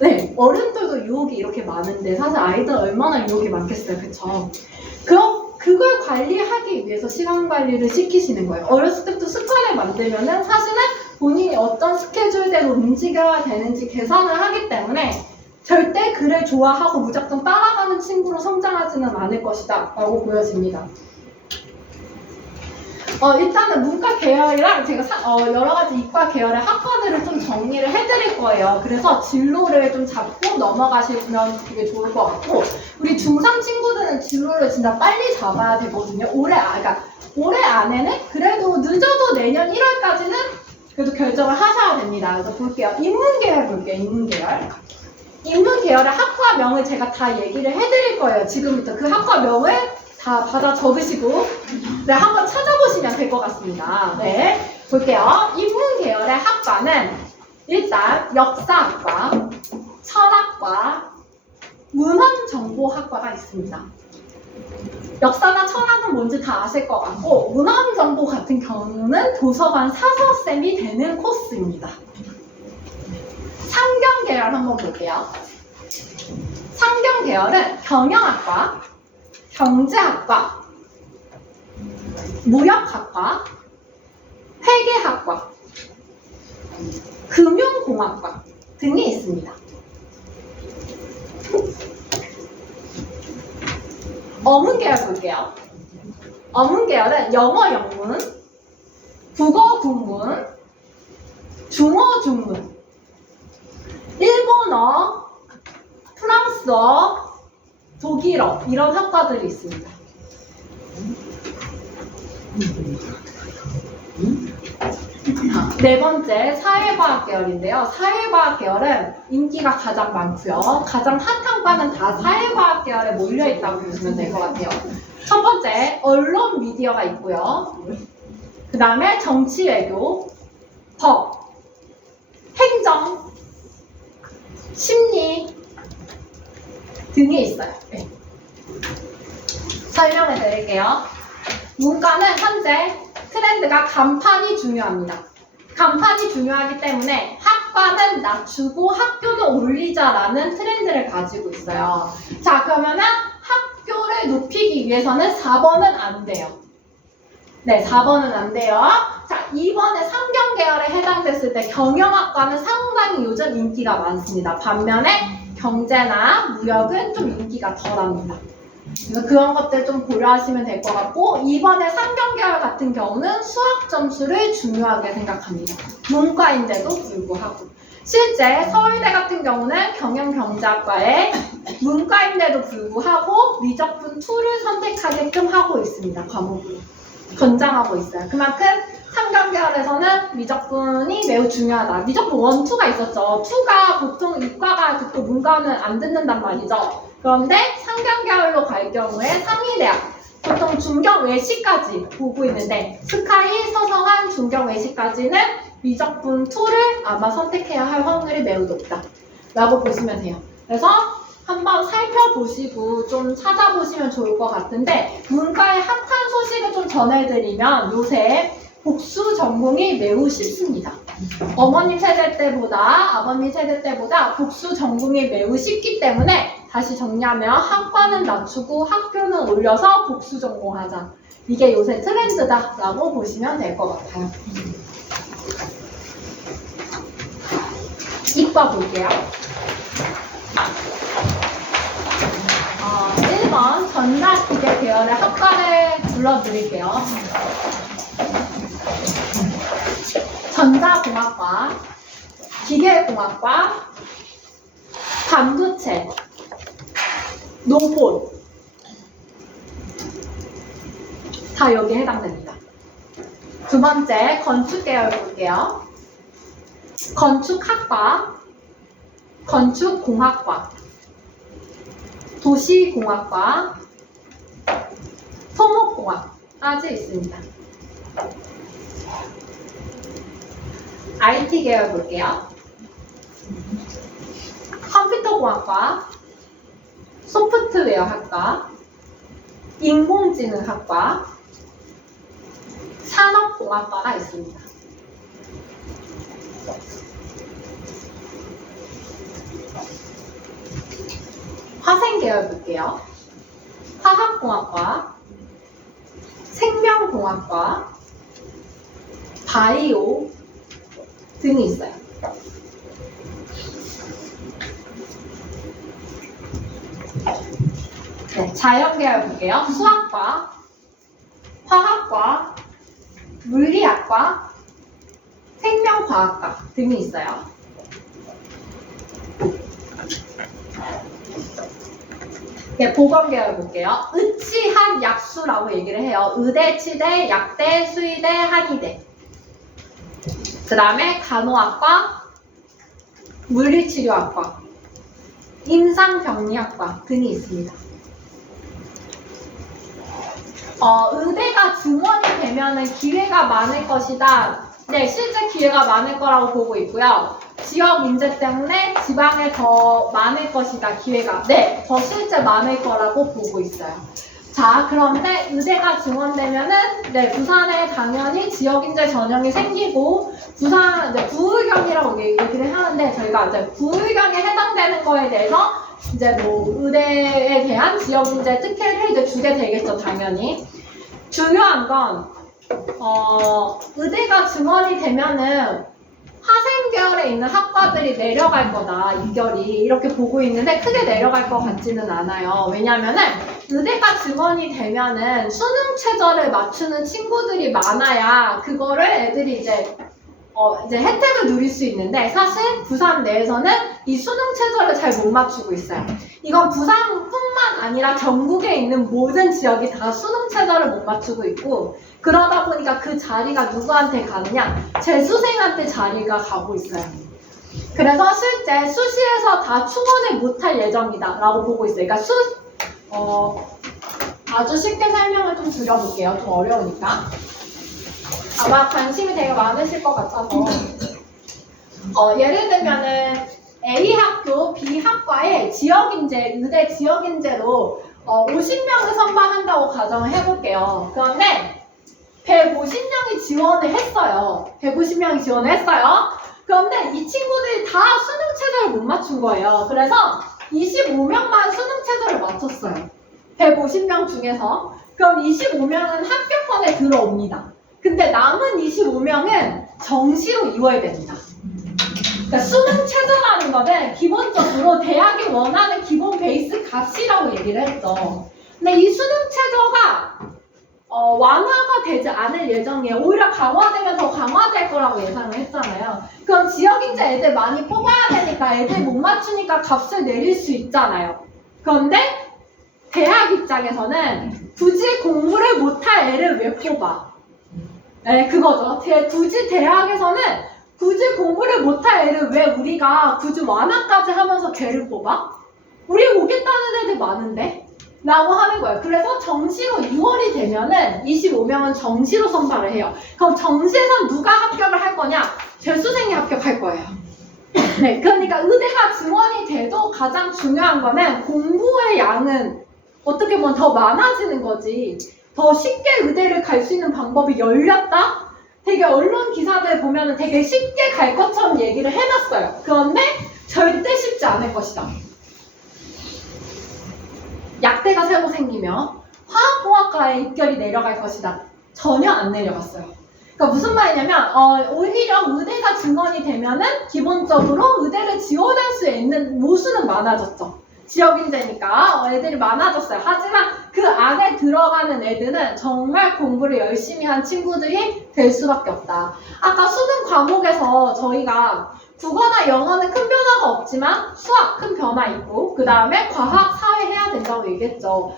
네, 어른들도 유혹이 이렇게 많은데 사실 아이들 얼마나 유혹이 많겠어요, 그쵸? 그걸 관리하기 위해서 시간 관리를 시키시는 거예요. 어렸을 때부터 습관을 만들면은 사실은 본인이 어떤 스케줄대로 움직여야 되는지 계산을 하기 때문에 절대 그래 좋아하고 무작정 따라가는 친구로 성장하지는 않을 것이다 라고 보여집니다. 일단은 문과 계열이랑 제가 여러 가지 이과 계열의 학과들을 좀 정리를 해드릴 거예요. 그래서 진로를 좀 잡고 넘어가시면 되게 좋을 것 같고, 우리 중3 친구들은 진로를 진짜 빨리 잡아야 되거든요. 그러니까 올해 안에는 그래도 늦어도 내년 1월까지는 그래도 결정을 하셔야 됩니다. 그래서 볼게요. 인문계열 볼게요. 인문계열의 학과명을 제가 다 얘기를 해드릴 거예요. 지금부터 그 학과명을 다 받아 적으시고 네, 한번 찾아보시면 될 것 같습니다. 네, 볼게요. 인문계열의 학과는 일단 역사학과, 철학과, 문헌정보학과가 있습니다. 역사나 철학은 뭔지 다 아실 것 같고 문헌정보 같은 경우는 도서관 사서쌤이 되는 코스입니다. 상경계열 한번 볼게요. 상경계열은 경영학과, 경제학과, 무역학과, 회계학과, 금융공학과 등이 있습니다. 어문계열 볼게요. 어문계열은 영어 영문, 국어 국문, 중어 중문, 일본어, 프랑스어, 독일어 이런 학과들이 있습니다. 네 번째 사회과학 계열인데요. 사회과학 계열은 인기가 가장 많고요. 가장 핫한 과는 다 사회과학 계열에 몰려있다고 보시면 될 것 같아요. 첫 번째 언론 미디어가 있고요. 그 다음에 정치 외교, 법, 행정, 심리 등이 있어요. 네. 설명해 드릴게요. 문과는 현재 트렌드가 간판이 중요합니다. 간판이 중요하기 때문에 학과는 낮추고 학교는 올리자라는 트렌드를 가지고 있어요. 자, 그러면은 학교를 높이기 위해서는 4번은 안 돼요. 네, 4번은 안 돼요. 자, 2번에 상경계열에 해당됐을 때 경영학과는 상당히 요즘 인기가 많습니다. 반면에 경제나 무역은 좀 인기가 덜합니다. 그래서 그런 것들 좀 고려하시면 될 것 같고 2번의 상경계열 같은 경우는 수학 점수를 중요하게 생각합니다. 문과인데도 불구하고 실제 서울대 같은 경우는 경영경제학과에 문과인데도 불구하고 미적분 2를 선택하게끔 하고 있습니다. 과목으로 권장하고 있어요. 그만큼 상경계열에서는 미적분이 매우 중요하다. 미적분 1, 2가 있었죠. 2가 보통 이과가 듣고 문과는 안 듣는단 말이죠. 그런데 상경계열로 갈 경우에 상위대학, 보통 중경외시까지 보고 있는데 스카이, 서성한, 중경외시까지는 미적분 2를 아마 선택해야 할 확률이 매우 높다 라고 보시면 돼요. 그래서 한번 살펴보시고 좀 찾아보시면 좋을 것 같은데 문과의 핫한 소식을 좀 전해드리면 요새 복수 전공이 매우 쉽습니다. 어머님 세대 때보다 아버님 세대 때보다 복수 전공이 매우 쉽기 때문에 다시 정리하면 학과는 낮추고 학교는 올려서 복수 전공하자. 이게 요새 트렌드다라고 보시면 될 것 같아요. 이과 볼게요. 1번 한번 전자기계 계열의 학과를 불러드릴게요. 전자공학과, 기계공학과, 반도체, 농본 다 여기에 해당됩니다. 두 번째, 건축 계열 볼게요. 건축학과, 건축공학과, 도시공학과, 토목공학까지 있습니다. IT 계열 볼게요. 컴퓨터공학과, 소프트웨어학과, 인공지능학과, 산업공학과가 있습니다. 화생 계열 볼게요. 화학공학과, 생명공학과, 바이오 등이 있어요. 네, 자연 계열 볼게요. 수학과, 화학과, 물리학과, 생명과학과 등이 있어요. 네, 보건 계열 볼게요. 의치, 한, 약수라고 얘기를 해요. 의대, 치대, 약대, 수의대, 한의대. 그 다음에 간호학과, 물리치료학과, 임상병리학과 등이 있습니다. 의대가 증원이 되면은 기회가 많을 것이다. 네, 실제 기회가 많을 거라고 보고 있고요. 지역 인재 때문에 지방에 더 많을 것이다, 기회가. 네, 더 실제 많을 거라고 보고 있어요. 자, 그런데 의대가 증원되면은, 네, 부산에 당연히 지역 인재 전형이 생기고, 부산, 이제 부의경이라고 얘기를 하는데, 저희가 이제 부의경에 해당되는 거에 대해서, 이제 뭐, 의대에 대한 지역 인재 특혜를 이제 주게 되겠죠, 당연히. 중요한 건, 의대가 증원이 되면은, 화생 계열에 있는 학과들이 내려갈 거다, 인결이. 이렇게 보고 있는데 크게 내려갈 것 같지는 않아요. 왜냐면은 의대가 증원이 되면은 수능 최저를 맞추는 친구들이 많아야 그거를 애들이 이제 혜택을 누릴 수 있는데 사실 부산 내에서는 이 수능 최저를 잘 못 맞추고 있어요. 이건 부산뿐만 아니라 전국에 있는 모든 지역이 다 수능 최저를 못 맞추고 있고 그러다 보니까 그 자리가 누구한테 가느냐? 재수생한테 자리가 가고 있어요. 그래서 실제 수시에서 다 충원을 못할 예정이다 라고 보고 있어요. 그러니까 아주 쉽게 설명을 좀 드려볼게요. 좀 어려우니까. 아마 관심이 되게 많으실 것 같아서 예를 들면은 A 학교, B 학과에 지역인재, 의대 지역인재로 50명을 선발한다고 가정을 해볼게요. 그런데 150명이 지원을 했어요. 150명이 지원을 했어요. 그런데 이 친구들이 다 수능 최저를 못 맞춘 거예요. 그래서 25명만 수능 최저를 맞췄어요. 150명 중에서. 그럼 25명은 합격권에 들어옵니다. 근데 남은 25명은 정시로 이뤄야 됩니다. 그러니까 수능 최저라는 거는 기본적으로 대학이 원하는 기본 베이스 값이라고 얘기를 했죠. 근데 이 수능 최저가 완화가 되지 않을 예정이에요. 오히려 강화되면 더 강화될 거라고 예상을 했잖아요. 그럼 지역인재 애들 많이 뽑아야 되니까 애들 못 맞추니까 값을 내릴 수 있잖아요. 그런데 대학 입장에서는 굳이 공부를 못할 애를 왜 뽑아? 네, 그거죠. 굳이 대학에서는 굳이 공부를 못할 애를 왜 우리가 굳이 완화까지 하면서 걔를 뽑아? 우리 오겠다는 애들 많은데? 라고 하는 거예요. 그래서 정시로 2월이 되면은 25명은 정시로 선발을 해요. 그럼 정시에선 누가 합격을 할 거냐? 재수생이 합격할 거예요. 네, 그러니까 의대가 증원이 돼도 가장 중요한 거는 공부의 양은 어떻게 보면 더 많아지는 거지. 더 쉽게 의대를 갈 수 있는 방법이 열렸다? 되게 언론 기사들 보면은 되게 쉽게 갈 것처럼 얘기를 해놨어요. 그런데 절대 쉽지 않을 것이다. 약대가 새로 생기면 화학공학과의 입결이 내려갈 것이다. 전혀 안 내려갔어요. 그러니까 무슨 말이냐면 오히려 의대가 증원이 되면은 기본적으로 의대를 지원할 수 있는 모수는 많아졌죠. 지역인재니까 애들이 많아졌어요. 하지만 그 안에 들어가는 애들은 정말 공부를 열심히 한 친구들이 될 수밖에 없다. 아까 수능 과목에서 저희가 국어나 영어는 큰 변화가 없지만 수학 큰 변화 있고 그 다음에 과학, 사회 해야 된다고 얘기했죠.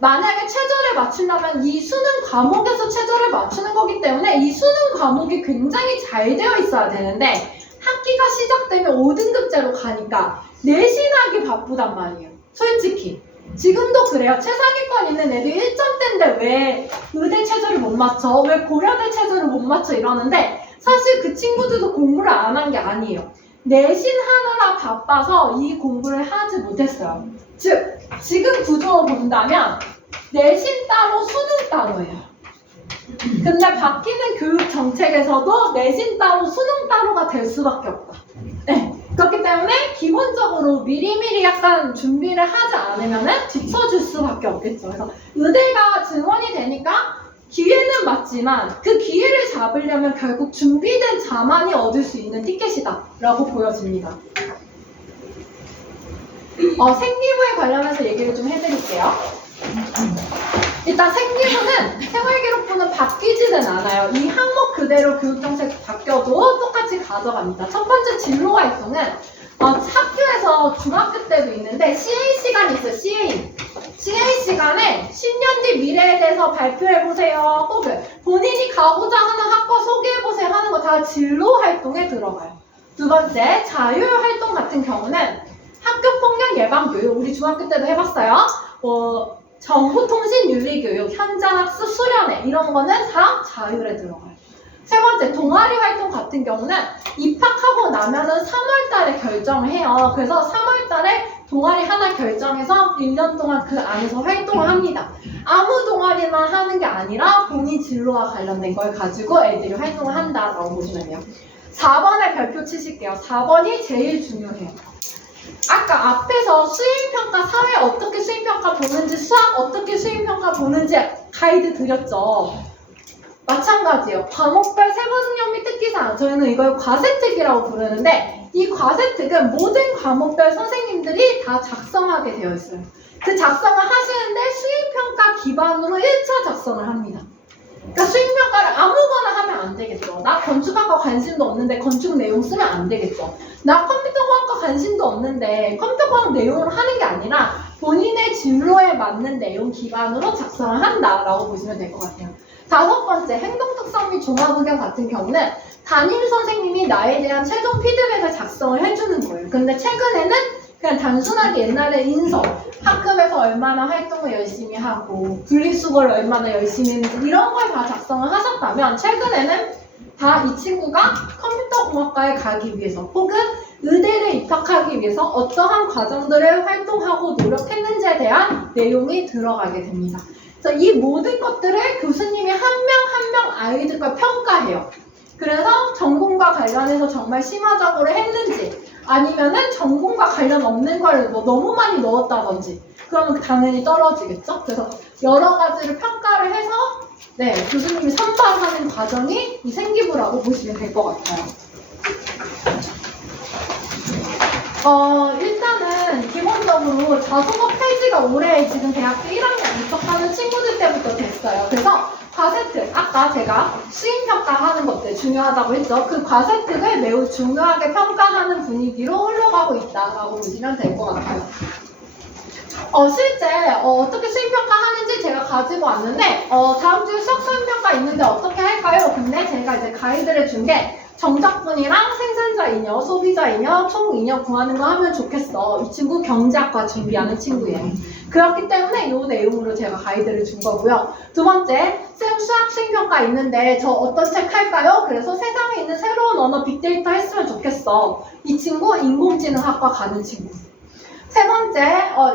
만약에 최저를 맞추려면 이 수능 과목에서 최저를 맞추는 거기 때문에 이 수능 과목이 굉장히 잘 되어 있어야 되는데 학기가 시작되면 5등급제로 가니까 내신하기 바쁘단 말이에요. 솔직히. 지금도 그래요. 최상위권 있는 애들이 1점대인데 왜 의대 최저를 못 맞춰? 왜 고려대 최저를 못 맞춰? 이러는데 사실 그 친구들도 공부를 안 한 게 아니에요. 내신 하느라 바빠서 이 공부를 하지 못했어요. 즉, 지금 구조를 본다면 내신 따로 수능 따로예요. 근데 바뀌는 교육 정책에서도 내신 따로 수능 따로가 될 수밖에 없다. 네. 그렇기 때문에 기본적으로 미리미리 약간 준비를 하지 않으면 뒤처질 수밖에 없겠죠. 그래서 의대가 증원이 되니까 기회는 맞지만 그 기회를 잡으려면 결국 준비된 자만이 얻을 수 있는 티켓이다 라고 보여집니다. 생기부에 관련해서 얘기를 좀 해드릴게요. 일단 생기부는 생활기록부는 바뀌지는 않아요. 이 항목 그대로 교육정책 바뀌어도 똑같이 가져갑니다. 첫 번째 진로 활동은 학교에서 중학교 때도 있는데 CA 시간이 있어요. CA 시간에 10년 뒤 미래에 대해서 발표해보세요. 혹은 본인이 가고자 하는 학과 소개해보세요 하는 거 다 진로 활동에 들어가요. 두 번째, 자율활동 같은 경우는 학교폭력 예방교육, 우리 중학교 때도 해봤어요. 정보통신윤리교육, 현장학습 수련회 이런 거는 다 자율에 들어가요. 세 번째, 동아리 활동 같은 경우는 입학하고 나면은 3월 달에 결정을 해요. 그래서 3월 달에 동아리 하나 결정해서 1년 동안 그 안에서 활동을 합니다. 아무 동아리만 하는 게 아니라 본인 진로와 관련된 걸 가지고 애들이 활동을 한다라고 보시면 돼요. 4번에 별표 치실게요. 4번이 제일 중요해요. 아까 앞에서 수행평가, 사회 어떻게 수행평가 보는지, 수학 어떻게 수행평가 보는지 가이드 드렸죠. 마찬가지예요. 과목별 세부능력 및 특기사항. 저희는 이걸 과세특이라고 부르는데 이 과세특은 모든 과목별 선생님들이 다 작성하게 되어 있어요. 그 작성을 하시는데 수행평가 기반으로 1차 작성을 합니다. 그러니까 수행평가를 아무거나 하면 안 되겠죠. 나 건축학과 관심도 없는데 건축 내용 쓰면 안 되겠죠. 나 컴퓨터공학과 관심도 없는데 컴퓨터공학 내용을 하는 게 아니라 본인의 진로에 맞는 내용 기반으로 작성을 한다라고 보시면 될 것 같아요. 다섯 번째, 행동특성 및 종합의견 같은 경우는 담임 선생님이 나에 대한 최종 피드백을 작성을 해주는 거예요. 근데 최근에는 그냥 단순하게 옛날에 인서, 학급에서 얼마나 활동을 열심히 하고 분리수거를 얼마나 열심히 했는지 이런 걸 다 작성을 하셨다면 최근에는 다 이 친구가 컴퓨터공학과에 가기 위해서 혹은 의대를 입학하기 위해서 어떠한 과정들을 활동하고 노력했는지에 대한 내용이 들어가게 됩니다. 그래서 이 모든 것들을 교수님이 한 명 한 명 아이들과 평가해요. 그래서 전공과 관련해서 정말 심화적으로 했는지 아니면은 전공과 관련 없는 걸 너무 많이 넣었다든지 그러면 당연히 떨어지겠죠. 그래서 여러 가지를 평가를 해서 교수님이 선발하는 과정이 이 생기부라고 보시면 될 것 같아요. 일단은 기본적으로 자소서 폐지가 올해 지금 대학교 1학년 입학하는 친구들 때부터 됐어요. 그래서 과세특, 아까 제가 수행평가하는 것들 중요하다고 했죠. 그 과세특을 매우 중요하게 평가하는 분위기로 흘러가고 있다라고 보시면 될 것 같아요. 실제 어떻게 수행평가 하는지 제가 가지고 왔는데 다음 주에 수학 수행평가 있는데 어떻게 할까요? 근데 제가 이제 가이드를 준 게 정적분이랑 생산자 잉여, 소비자 잉여, 총 잉여 구하는 거 하면 좋겠어. 이 친구 경제학과 준비하는 친구예요. 그렇기 때문에 이 내용으로 제가 가이드를 준 거고요. 두 번째, 쌤 수학 수행평가 있는데 저 어떤 책 할까요? 그래서 세상에 있는 새로운 언어 빅데이터 했으면 좋겠어. 이 친구 인공지능학과 가는 친구. 세 번째,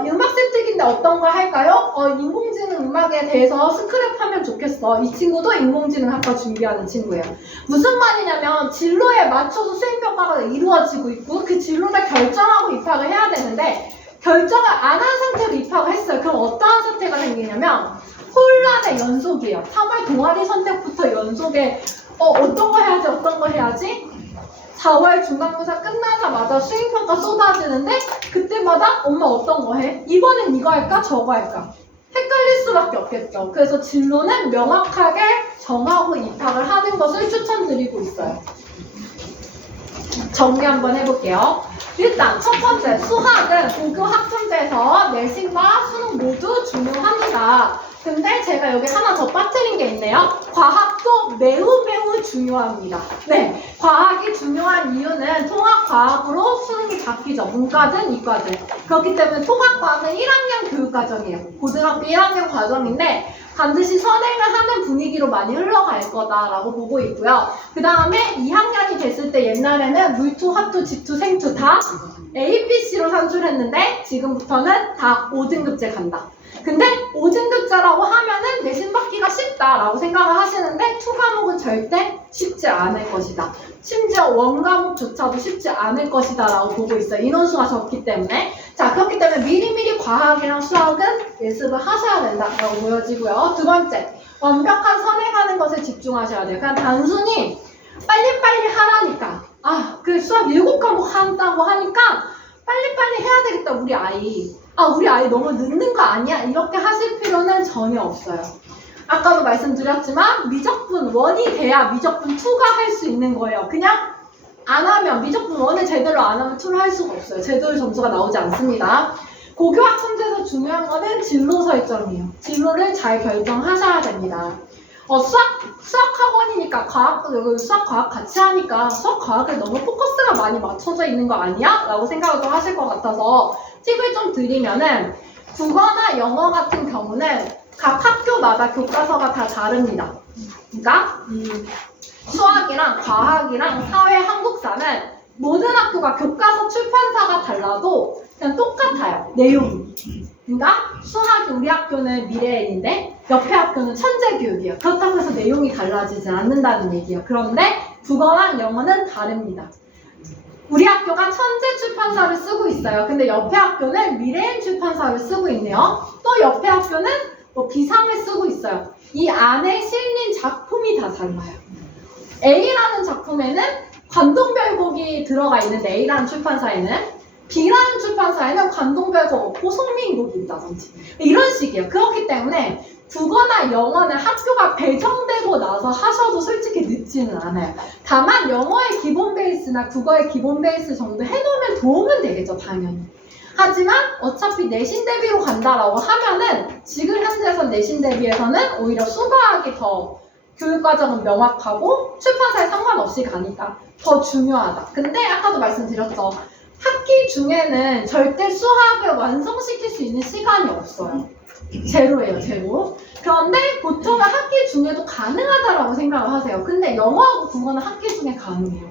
음악 세특인데 어떤 거 할까요? 인공지능 음악에 대해서 스크랩하면 좋겠어. 이 친구도 인공지능학과 준비하는 친구예요. 무슨 말이냐면 진로에 맞춰서 수행평가가 이루어지고 있고 그 진로를 결정하고 입학을 해야 되는데 결정을 안 한 상태로 입학을 했어요. 그럼 어떠한 사태가 생기냐면 혼란의 연속이에요. 3월 동아리 선택부터 연속에 어떤 거 해야지 4월 중간고사 끝나자마자 수행평가 쏟아지는데 그때마다 엄마 어떤 거 해? 이번엔 이거 할까? 저거 할까? 헷갈릴 수밖에 없겠죠. 그래서 진로는 명확하게 정하고 입학을 하는 것을 추천드리고 있어요. 정리 한번 해볼게요. 일단 첫 번째, 수학은 고교 학점제에서 내신과 수능 모두 중요합니다. 근데 제가 여기 하나 더 빠뜨린 게 있네요. 과학도 매우 매우 중요합니다. 네, 과학이 중요한 이유는 통합과학으로 수능이 바뀌죠. 문과든 이과든. 그렇기 때문에 통합과학은 1학년 교육과정이에요. 고등학교 1학년 과정인데 반드시 선행을 하는 분위기로 많이 흘러갈 거다라고 보고 있고요. 그 다음에 2학년이 됐을 때 옛날에는 물투, 화투, 지투, 생투 다 A, B, C로 산출했는데 지금부터는 다 5등급제 간다. 근데 5등급제라고 하면은 내신 받기가 쉽다라고 생각을 하시는데 2과목은 절대 쉽지 않을 것이다. 심지어 원과목조차도 쉽지 않을 것이다 라고 보고 있어요. 인원수가 적기 때문에. 자, 그렇기 때문에 미리미리 과학이랑 수학은 예습을 하셔야 된다라고 보여지고요. 두 번째, 완벽한 선행하는 것에 집중하셔야 돼요. 그냥 단순히 빨리빨리 하라니까. 그 수학 7과목 한다고 하니까 빨리빨리 해야 되겠다, 우리 아이. 우리 아이 너무 늦는 거 아니야? 이렇게 하실 필요는 전혀 없어요. 아까도 말씀드렸지만 미적분 1이 돼야 미적분 2가 할 수 있는 거예요. 그냥 안 하면 미적분 1을 제대로 안 하면 2를 할 수가 없어요. 제대로 점수가 나오지 않습니다. 고교 학점제에서 중요한 거는 진로 설정이에요. 진로를 잘 결정하셔야 됩니다. 수학 학원이니까 과학도 수학 과학 같이 하니까 수학 과학에 너무 포커스가 많이 맞춰져 있는 거 아니야? 라고 생각을 또 하실 것 같아서 팁을 좀 드리면은 국어나 영어 같은 경우는 각 학교마다 교과서가 다 다릅니다. 그러니까 수학이랑 과학이랑 사회, 한국사는 모든 학교가 교과서 출판사가 달라도 그냥 똑같아요. 내용이. 그러니까 수학이 우리 학교는 미래인인데 옆에 학교는 천재교육이에요. 그렇다고 해서 내용이 달라지지 않는다는 얘기예요. 그런데 국어랑 영어는 다릅니다. 우리 학교가 천재 출판사를 쓰고 있어요. 근데 옆에 학교는 미래인 출판사를 쓰고 있네요. 또 옆에 학교는 비상을 쓰고 있어요. 이 안에 실린 작품이 다 달라요. A라는 작품에는 관동별곡이 들어가 있는데 A라는 출판사에는 B라는 출판사에는 관동별곡 없고 송민곡이 있다든지 이런 식이에요. 그렇기 때문에 국어나 영어는 학교가 배정되고 나서 하셔도 솔직히 늦지는 않아요. 다만 영어의 기본 베이스나 국어의 기본 베이스 정도 해놓으면 도움은 되겠죠, 당연히. 하지만 어차피 내신 대비로 간다라고 하면은 지금 현재에서 내신 대비에서는 오히려 수과학이 더 교육과정은 명확하고 출판사에 상관없이 가니까 더 중요하다. 근데 아까도 말씀드렸죠. 학기 중에는 절대 수학을 완성시킬 수 있는 시간이 없어요. 제로예요, 제로. 그런데 보통은 학기 중에도 가능하다라고 생각을 하세요. 근데 영어하고 국어는 학기 중에 가능해요.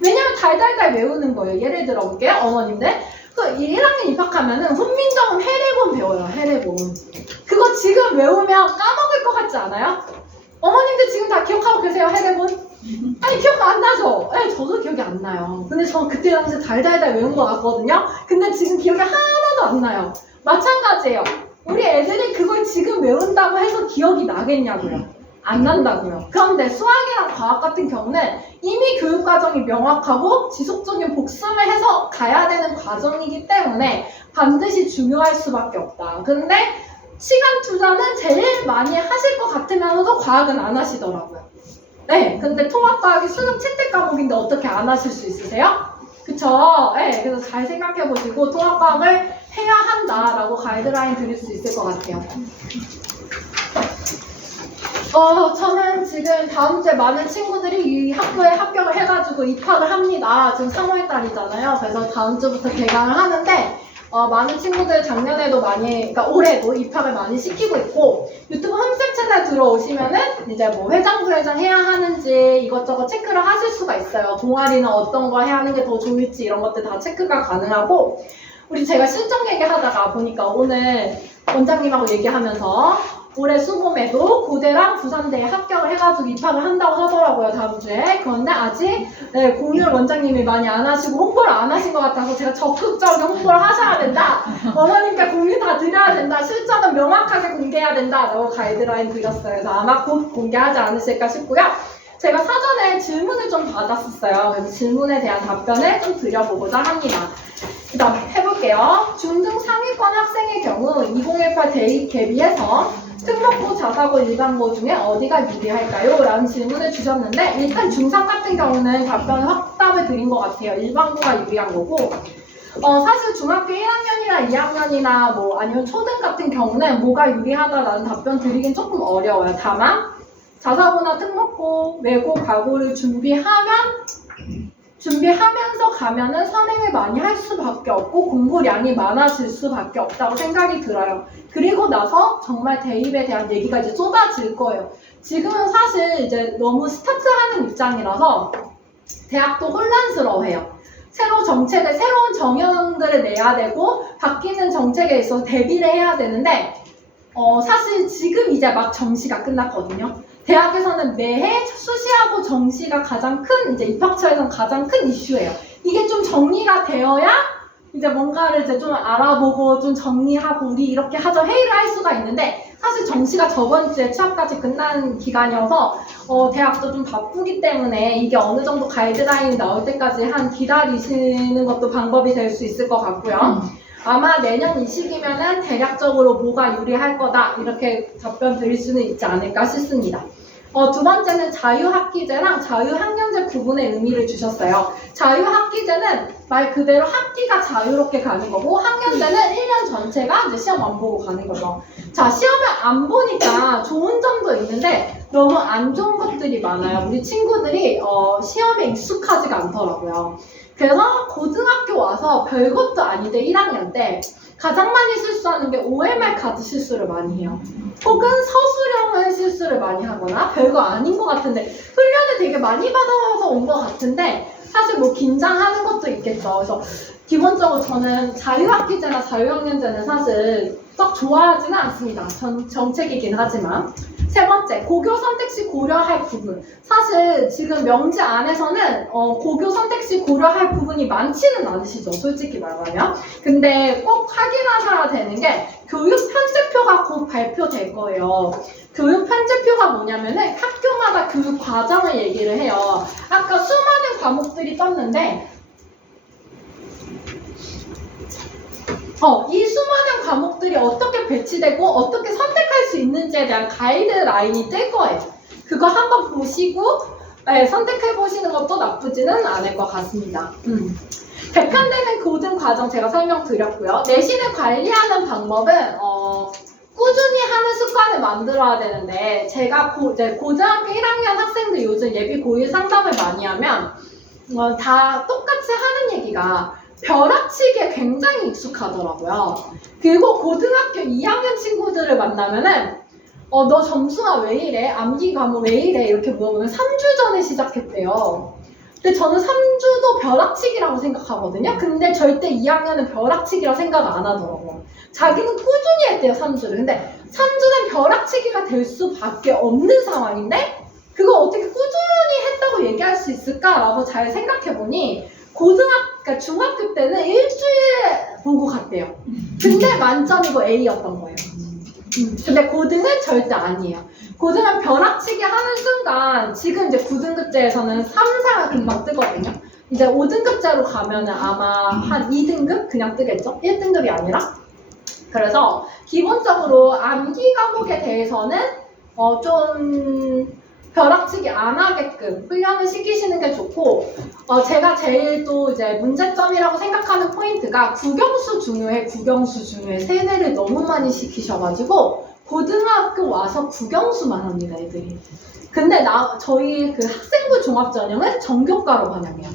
왜냐면 달달달 외우는 거예요. 예를 들어 볼게요, 어머님들. 1학년 입학하면은 훈민정음 해례본 배워요, 해례본. 그거 지금 외우면 까먹을 것 같지 않아요? 어머님들 지금 다 기억하고 계세요, 해례본? 아니, 기억 안 나죠? 네, 저도 기억이 안 나요. 근데 저 그때 당시 달달달 외운 것 같거든요? 근데 지금 기억이 하나도 안 나요. 마찬가지예요. 우리 애들이 그걸 지금 외운다고 해서 기억이 나겠냐고요? 안 난다고요. 그런데 수학이랑 과학 같은 경우는 이미 교육과정이 명확하고 지속적인 복습을 해서 가야 되는 과정이기 때문에 반드시 중요할 수밖에 없다. 근데 시간 투자는 제일 많이 하실 것 같으면서도 과학은 안 하시더라고요. 네, 근데 통합과학이 수능 채택 과목인데 어떻게 안 하실 수 있으세요? 그쵸? 네, 그래서 잘 생각해보시고 통합과학을 해야 한다라고 가이드라인 드릴 수 있을 것 같아요. 저는 지금 다음 주에 많은 친구들이 이 학교에 합격을 해가지고 입학을 합니다. 지금 3월달이잖아요. 그래서 다음 주부터 개강을 하는데 많은 친구들 작년에도 그러니까 올해도 입학을 많이 시키고 있고 유튜브 홈셉 채널 들어오시면은 이제 뭐 회장, 부회장 해야 하는지 이것저것 체크를 하실 수가 있어요. 동아리는 어떤 걸 해야 하는 게 더 좋을지 이런 것들 다 체크가 가능하고 제가 실적 얘기하다가 보니까 오늘 원장님하고 얘기하면서 올해 수봄에도 고대랑 부산대에 합격을 해가지고 입학을 한다고 하더라고요, 다음 주에. 그런데 아직 공유를 원장님이 많이 안 하시고 홍보를 안 하신 것 같아서 제가 적극적인 홍보를 하셔야 된다. 어머님께 공유 다 드려야 된다. 실적은 명확하게 공개해야 된다. 라고 가이드라인 드렸어요. 그래서 아마 곧 공개하지 않으실까 싶고요. 제가 사전에 질문을 좀 받았었어요. 그래서 질문에 대한 답변을 좀 드려보고자 합니다. 그 다음 해볼게요. 중등 상위권 학생의 경우 2018 대입 특목고, 자사고, 일반고 중에 어디가 유리할까요? 라는 질문을 주셨는데 일단 중3 같은 경우는 확답을 드린 것 같아요. 일반고가 유리한 거고 사실 중학교 1학년이나 2학년이나 뭐 아니면 초등 같은 경우는 뭐가 유리하다라는 답변 드리긴 조금 어려워요. 다만 자사고나 특목고, 외고, 가고를 준비하면서 가면은 선행을 많이 할 수밖에 없고 공부량이 많아질 수밖에 없다고 생각이 들어요. 그리고 나서 정말 대입에 대한 얘기가 이제 쏟아질 거예요. 지금은 사실 이제 너무 스타트하는 입장이라서 대학도 혼란스러워해요. 새로운 정형들을 내야 되고 바뀌는 정책에 있어서 대비를 해야 되는데 사실 지금 이제 막 정시가 끝났거든요. 대학에서는 매해 수시하고 정시가 가장 큰 이제 입학처에서는 가장 큰 이슈예요. 이게 좀 정리가 되어야 이제 뭔가를 이제 좀 알아보고 좀 정리하고 우리 이렇게 하자 회의를 할 수가 있는데 사실 정시가 저번 주에 취업까지 끝난 기간이어서 대학도 좀 바쁘기 때문에 이게 어느 정도 가이드라인이 나올 때까지 한 기다리시는 것도 방법이 될 수 있을 것 같고요. 아마 내년 이 시기면은 대략적으로 뭐가 유리할 거다 이렇게 답변 드릴 수는 있지 않을까 싶습니다. 두 번째는 자유학기제랑 자유학년제 구분의 의미를 주셨어요. 자유학기제는 말 그대로 학기가 자유롭게 가는 거고 학년제는 1년 전체가 이제 시험 안 보고 가는 거죠. 자, 시험을 안 보니까 좋은 점도 있는데 너무 안 좋은 것들이 많아요. 우리 친구들이 시험에 익숙하지가 않더라고요. 그래서 고등학교 와서 별것도 아닌데 1학년 때 가장 많이 실수하는 게 OMR 카드 실수를 많이 해요. 혹은 서술형을 실수를 많이 하거나 별거 아닌 것 같은데 훈련을 되게 많이 받아서 온 것 같은데 사실 뭐 긴장하는 것도 있겠죠. 그래서 기본적으로 저는 자유학기제나 자유학년제는 사실 썩 좋아하지는 않습니다. 정책이긴 하지만. 세 번째, 고교 선택시 고려할 부분. 사실 지금 명제 안에서는 고교 선택시 고려할 부분이 많지는 않으시죠. 솔직히 말하면. 근데 꼭 확인하셔야 되는 게 교육 편제표가 곧 발표될 거예요. 교육 편제표가 뭐냐면은 학교마다 교육 과정을 얘기를 해요. 아까 수많은 과목들이 떴는데 이 수많은 과목들이 어떻게 배치되고 어떻게 선택할 수 있는지에 대한 가이드라인이 뜰 거예요. 그거 한번 보시고 선택해 보시는 것도 나쁘지는 않을 것 같습니다. 개편되는 고등 과정 제가 설명드렸고요. 내신을 관리하는 방법은 꾸준히 하는 습관을 만들어야 되는데 제가 고등학교 1학년 학생들 요즘 예비 고1 상담을 많이 하면 다 똑같이 하는 얘기가 벼락치기에 굉장히 익숙하더라고요. 그리고 고등학교 2학년 친구들을 만나면은 너 점수가 왜 이래? 암기 과목 왜 이래? 이렇게 물어보면 3주 전에 시작했대요. 근데 저는 3주도 벼락치기라고 생각하거든요. 근데 절대 2학년은 벼락치기라고 생각 안 하더라고요. 자기는 꾸준히 했대요, 3주를. 근데 3주는 벼락치기가 될 수밖에 없는 상황인데 그거 어떻게 꾸준히 했다고 얘기할 수 있을까라고 잘 생각해보니 그러니까 중학교 때는 일주일에 보고 갔대요. 근데 만점이고 A였던 거예요. 근데 고등은 절대 아니에요. 고등은 벼락치기 하는 순간 지금 이제 9등급제에서는 3, 4가 금방 뜨거든요. 이제 5등급제로 가면은 아마 한 2등급 그냥 뜨겠죠? 1등급이 아니라. 그래서 기본적으로 암기 과목에 대해서는 좀 벼락치기 안 하게끔 훈련을 시키시는 게 좋고 제가 제일 또 이제 문제점이라고 생각하는 포인트가 국영수 중요해 세뇌를 너무 많이 시키셔가지고 고등학교 와서 국영수만 합니다 애들이. 근데 저희 그 학생부 종합전형은 전교과로 반영해요.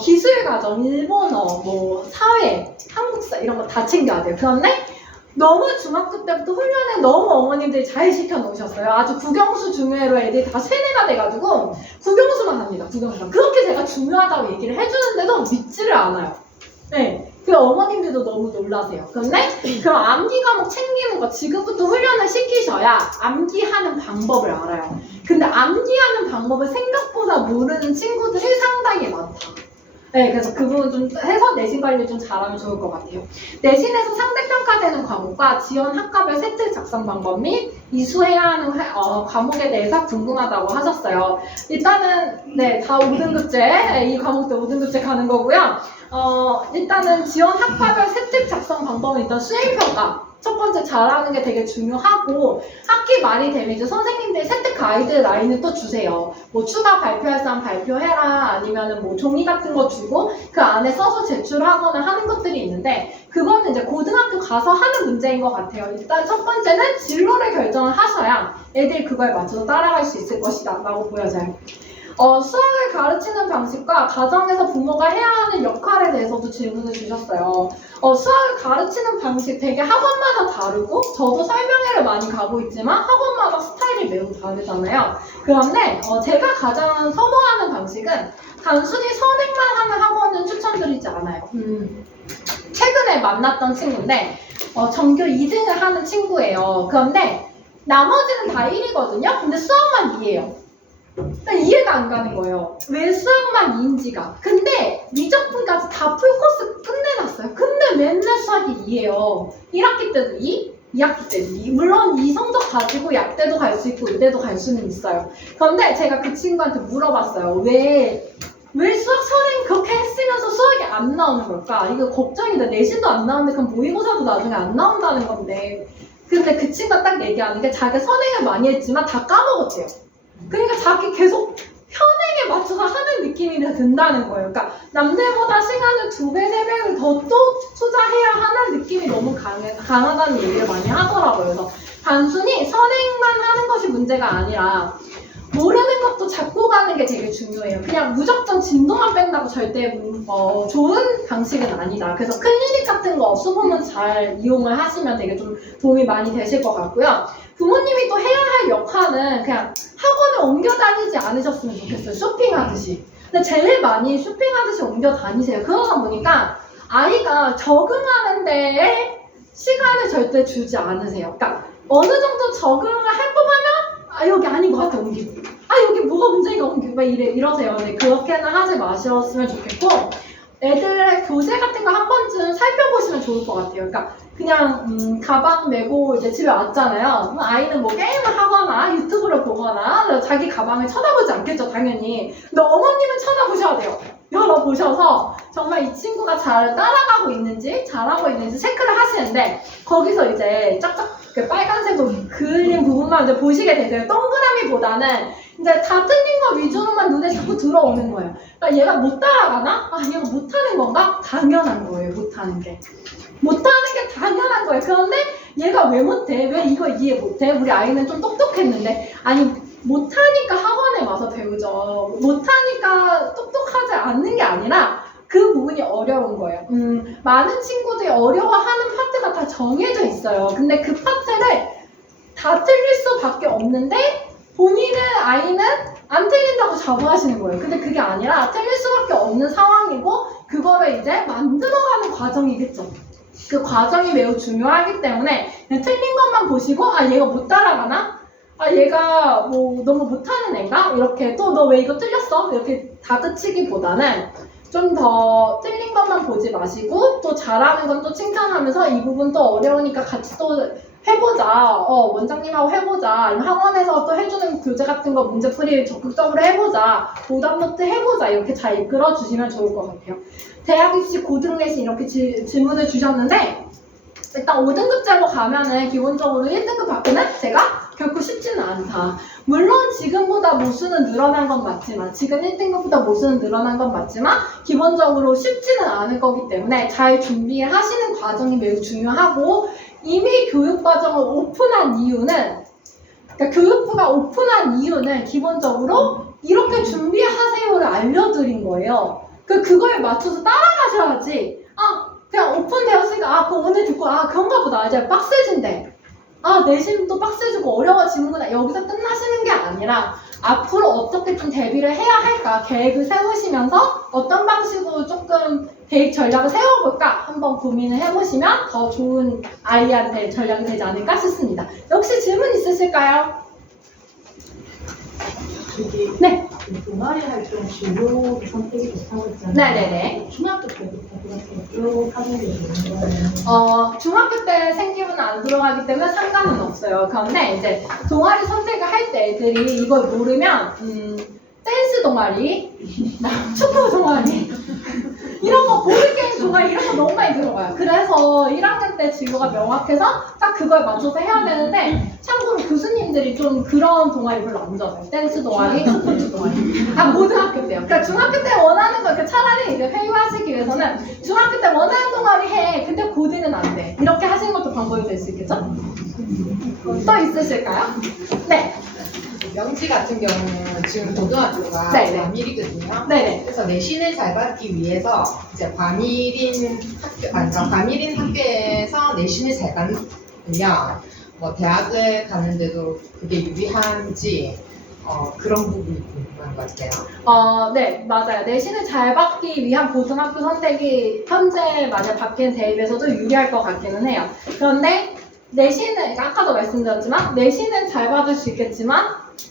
기술과정, 일본어, 뭐 사회, 한국사 이런 거 다 챙겨야 돼요. 그런데 너무 중학교 때부터 훈련을 너무 어머님들이 잘 시켜놓으셨어요. 아주 국영수 중요해로 애들이 다 세뇌가 돼가지고 국영수만 합니다. 국영수만. 그렇게 제가 중요하다고 얘기를 해주는데도 믿지를 않아요. 네. 그 어머님들도 너무 놀라세요. 그런데 그럼 암기 과목 챙기는 거 지금부터 훈련을 시키셔야 암기하는 방법을 알아요. 근데 암기하는 방법을 생각보다 모르는 친구들이 상당히 많다. 네, 그래서 그 부분 좀 해서 내신 관리 좀 잘하면 좋을 것 같아요. 내신에서 상대평가되는 과목과 지원 학과별 세트 작성 방법 및 이수해야 하는 과목에 대해서 궁금하다고 하셨어요. 일단은 네, 다 5등급제, 이 과목도 5등급제 가는 거고요. 일단은 지원 학과별 세특 작성 방법은 일단 수행평가. 첫 번째 잘하는 게 되게 중요하고 학기 말이 되면 이제 선생님들이 세특 가이드라인을 또 주세요. 뭐 추가 발표할 사람 발표해라 아니면은 뭐 종이 같은 거 주고 그 안에 써서 제출하거나 하는 것들이 있는데 그거는 이제 고등학교 가서 하는 문제인 것 같아요. 일단 첫 번째는 진로를 결정을 하셔야 애들이 그거에 맞춰서 따라갈 수 있을 것이다 라고 보여져요. 수학을 가르치는 방식과 가정에서 부모가 해야 하는 역할에 대해서도 질문을 주셨어요. 수학을 가르치는 방식 되게 학원마다 다르고 저도 설명회를 많이 가고 있지만 학원마다 스타일이 매우 다르잖아요. 그런데 제가 가장 선호하는 방식은 단순히 선행만 하는 학원은 추천드리지 않아요. 최근에 만났던 친구인데 전교 2등을 하는 친구예요. 그런데 나머지는 다 1이거든요. 근데 수학만 2예요. 이해가 안 가는 거예요. 왜 수학만 2인지가. 근데 미적분까지 다 풀코스 끝내놨어요. 근데 맨날 수학이 2예요. 1학기 때도 2, 2학기 때도 2. 물론 이 성적 가지고 약대도 갈 수 있고 의대도 갈 수는 있어요. 그런데 제가 그 친구한테 물어봤어요. 왜 수학 선행 그렇게 했으면서 수학이 안 나오는 걸까? 이거 걱정이다. 내신도 안 나오는데 그럼 모의고사도 나중에 안 나온다는 건데. 근데 그 친구가 딱 얘기하는 게 자기 선행을 많이 했지만 다 까먹었대요. 그러니까 자기 계속 현행에 맞춰서 하는 느낌이 든다는 거예요. 그러니까 남들보다 시간을 2배, 3배를 더 또 투자해야 하는 느낌이 너무 강하다는 얘기를 많이 하더라고요. 그래서 단순히 선행만 하는 것이 문제가 아니라 모르는 것도 잡고 가는 게 되게 중요해요. 그냥 무조건 진도만 뺀다고 절대 좋은 방식은 아니다. 그래서 클리닉 같은 거 수보문 잘 이용을 하시면 되게 좀 도움이 많이 되실 것 같고요. 부모님이 또 해야 할 역할은 그냥 학원을 옮겨 다니지 않으셨으면 좋겠어요. 쇼핑하듯이. 근데 제일 많이 쇼핑하듯이 옮겨 다니세요. 그러다 보니까 아이가 적응하는 데에 시간을 절대 주지 않으세요. 그러니까 어느 정도 적응을 해보면 여기 아닌 것 같아 옮기고 여기 뭐가 문제인가 옮기고 막 이러세요. 근데 그렇게는 하지 마셨으면 좋겠고 애들의 교재 같은 거 한 번쯤 살펴보시면 좋을 것 같아요. 그러니까 그냥 가방 메고 이제 집에 왔잖아요. 아이는 뭐 게임을 하거나 유튜브를 보거나 자기 가방을 쳐다보지 않겠죠, 당연히. 근데 어머님은 쳐다보셔야 돼요. 열어보셔서 정말 이 친구가 잘 따라가고 있는지 잘하고 있는지 체크를 하시는데 거기서 이제 쫙쫙 빨간색으로 그을린 부분만 이제 보시게 되세요. 동그라미보다는 이제 다 틀린 거 위주로만 눈에 자꾸 들어오는 거예요. 그러니까 얘가 못 따라가나? 얘가 못하는 건가? 당연한 거예요, 못하는 게. 못하는 게 당연한 거예요. 그런데 얘가 왜 못해? 왜 이거 이해 못해? 우리 아이는 좀 똑똑했는데 아니 못하니까 학원에 와서 배우죠. 못하니까 똑똑하지 않는 게 아니라 그 부분이 어려운 거예요. 많은 친구들이 어려워하는 파트가 다 정해져 있어요. 근데 그 파트를 다 틀릴 수밖에 없는데 본인은 아이는 안 틀린다고 자부하시는 거예요. 근데 그게 아니라 틀릴 수밖에 없는 상황이고 그거를 이제 만들어가는 과정이겠죠. 그 과정이 매우 중요하기 때문에 그냥 틀린 것만 보시고 얘가 못 따라가나? 얘가 뭐 너무 못하는 애인가? 이렇게 또 너 왜 이거 틀렸어? 이렇게 다그치기보다는 좀 더 틀린 것만 보지 마시고 또 잘하는 건 또 칭찬하면서 이 부분 또 어려우니까 같이 또 해보자. 원장님하고 해보자. 아니면 학원에서 또 해주는 교재 같은 거 문제풀이 적극적으로 해보자. 오답노트 해보자. 이렇게 잘 이끌어 주시면 좋을 것 같아요. 대학 입시 고등내신 이렇게 질문을 주셨는데 일단 5등급제로 가면은 기본적으로 1등급 받기는 제가 결코 쉽지는 않다. 물론 지금보다 모수는 늘어난 건 맞지만 지금 1등급보다 모수는 늘어난 건 맞지만 기본적으로 쉽지는 않을 거기 때문에 잘 준비하시는 과정이 매우 중요하고 이미 교육과정을 오픈한 이유는 그러니까 교육부가 오픈한 이유는 기본적으로 이렇게 준비하세요를 알려드린 거예요. 그거에 맞춰서 따라가셔야지 그냥 오픈되었으니까 그거 오늘 듣고 그런가 보다 이제 빡세진대 내신도 빡세지고 어려워지는구나 여기서 끝나시는 게 아니라 앞으로 어떻게 좀 대비를 해야 할까 계획을 세우시면서 어떤 방식으로 조금 대입 전략을 세워볼까 한번 고민을 해보시면 더 좋은 아이한테 전략이 되지 않을까 싶습니다. 혹시 질문 있으실까요? 저기 네. 동아리 활동 진로 선택이 좋다고 했잖아요. 네네네. 중학교 때부터 그렇게 쭉 하는 게 좋은 거예요. 중학교 때 생기부는 안 들어가기 때문에 상관은 없어요. 그런데 이제 동아리 선택을 할 때 애들이 이걸 모르면, 댄스 동아리, 축구 동아리, 이런 거, 보드게임 동아리 이런 거 너무 많이 들어가요. 그래서 1학년 때 진로가 명확해서 딱 그걸 맞춰서 해야 되는데, 참고로 교수님들이 좀 그런 동아리 별로 안 좋아해요. 댄스 동아리, 스포츠 동아리. 고등학교 때요. 그러니까 중학교 때 원하는 거, 차라리 이제 회유하시기 위해서는 중학교 때 원하는 동아리 해. 근데 고딩은 안 돼. 이렇게 하시는 것도 방법이 될 수 있겠죠? 또 있으실까요? 네. 명지 같은 경우는 지금 고등학교가 네네. 과밀이거든요. 네네. 그래서 내신을 잘 받기 위해서 이제 과밀인 과밀인 학교에서 내신을 잘 받으면 뭐 대학을 가는데도 그게 유리한지 그런 부분이 궁금한 것 같아요. 네, 맞아요. 내신을 잘 받기 위한 고등학교 선택이 현재 만약 바뀌는 대입에서도 유리할 것 같기는 해요. 그런데 내신은, 아까도 말씀드렸지만, 내신은 잘 받을 수 있겠지만,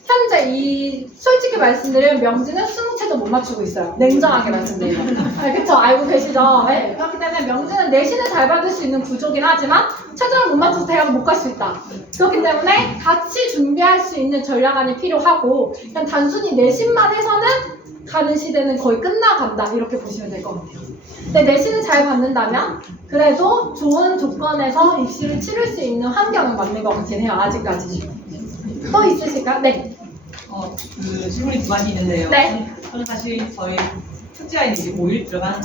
현재 솔직히 말씀드리면 명지는 20채도 못 맞추고 있어요. 냉정하게 말씀드리면. 그쵸? 알고 계시죠? 네. 그렇기 때문에 명지는 내신을 잘 받을 수 있는 구조긴 하지만, 최저를 못 맞춰서 대학을 못 갈 수 있다. 그렇기 때문에 같이 준비할 수 있는 전략안이 필요하고, 그냥 단순히 내신만 해서는 가는 시대는 거의 끝나간다. 이렇게 보시면 될 것 같아요. 근데 내신을 잘 받는다면, 그래도 좋은 조건에서 입시를 치를 수 있는 환경은 맞는 것 같긴 해요. 아직까지. 또 있으실까요? 네. 그 질문이 두 가지 있는데요. 네. 저는 사실 저희 첫째 아이는 이제 고1 들어가는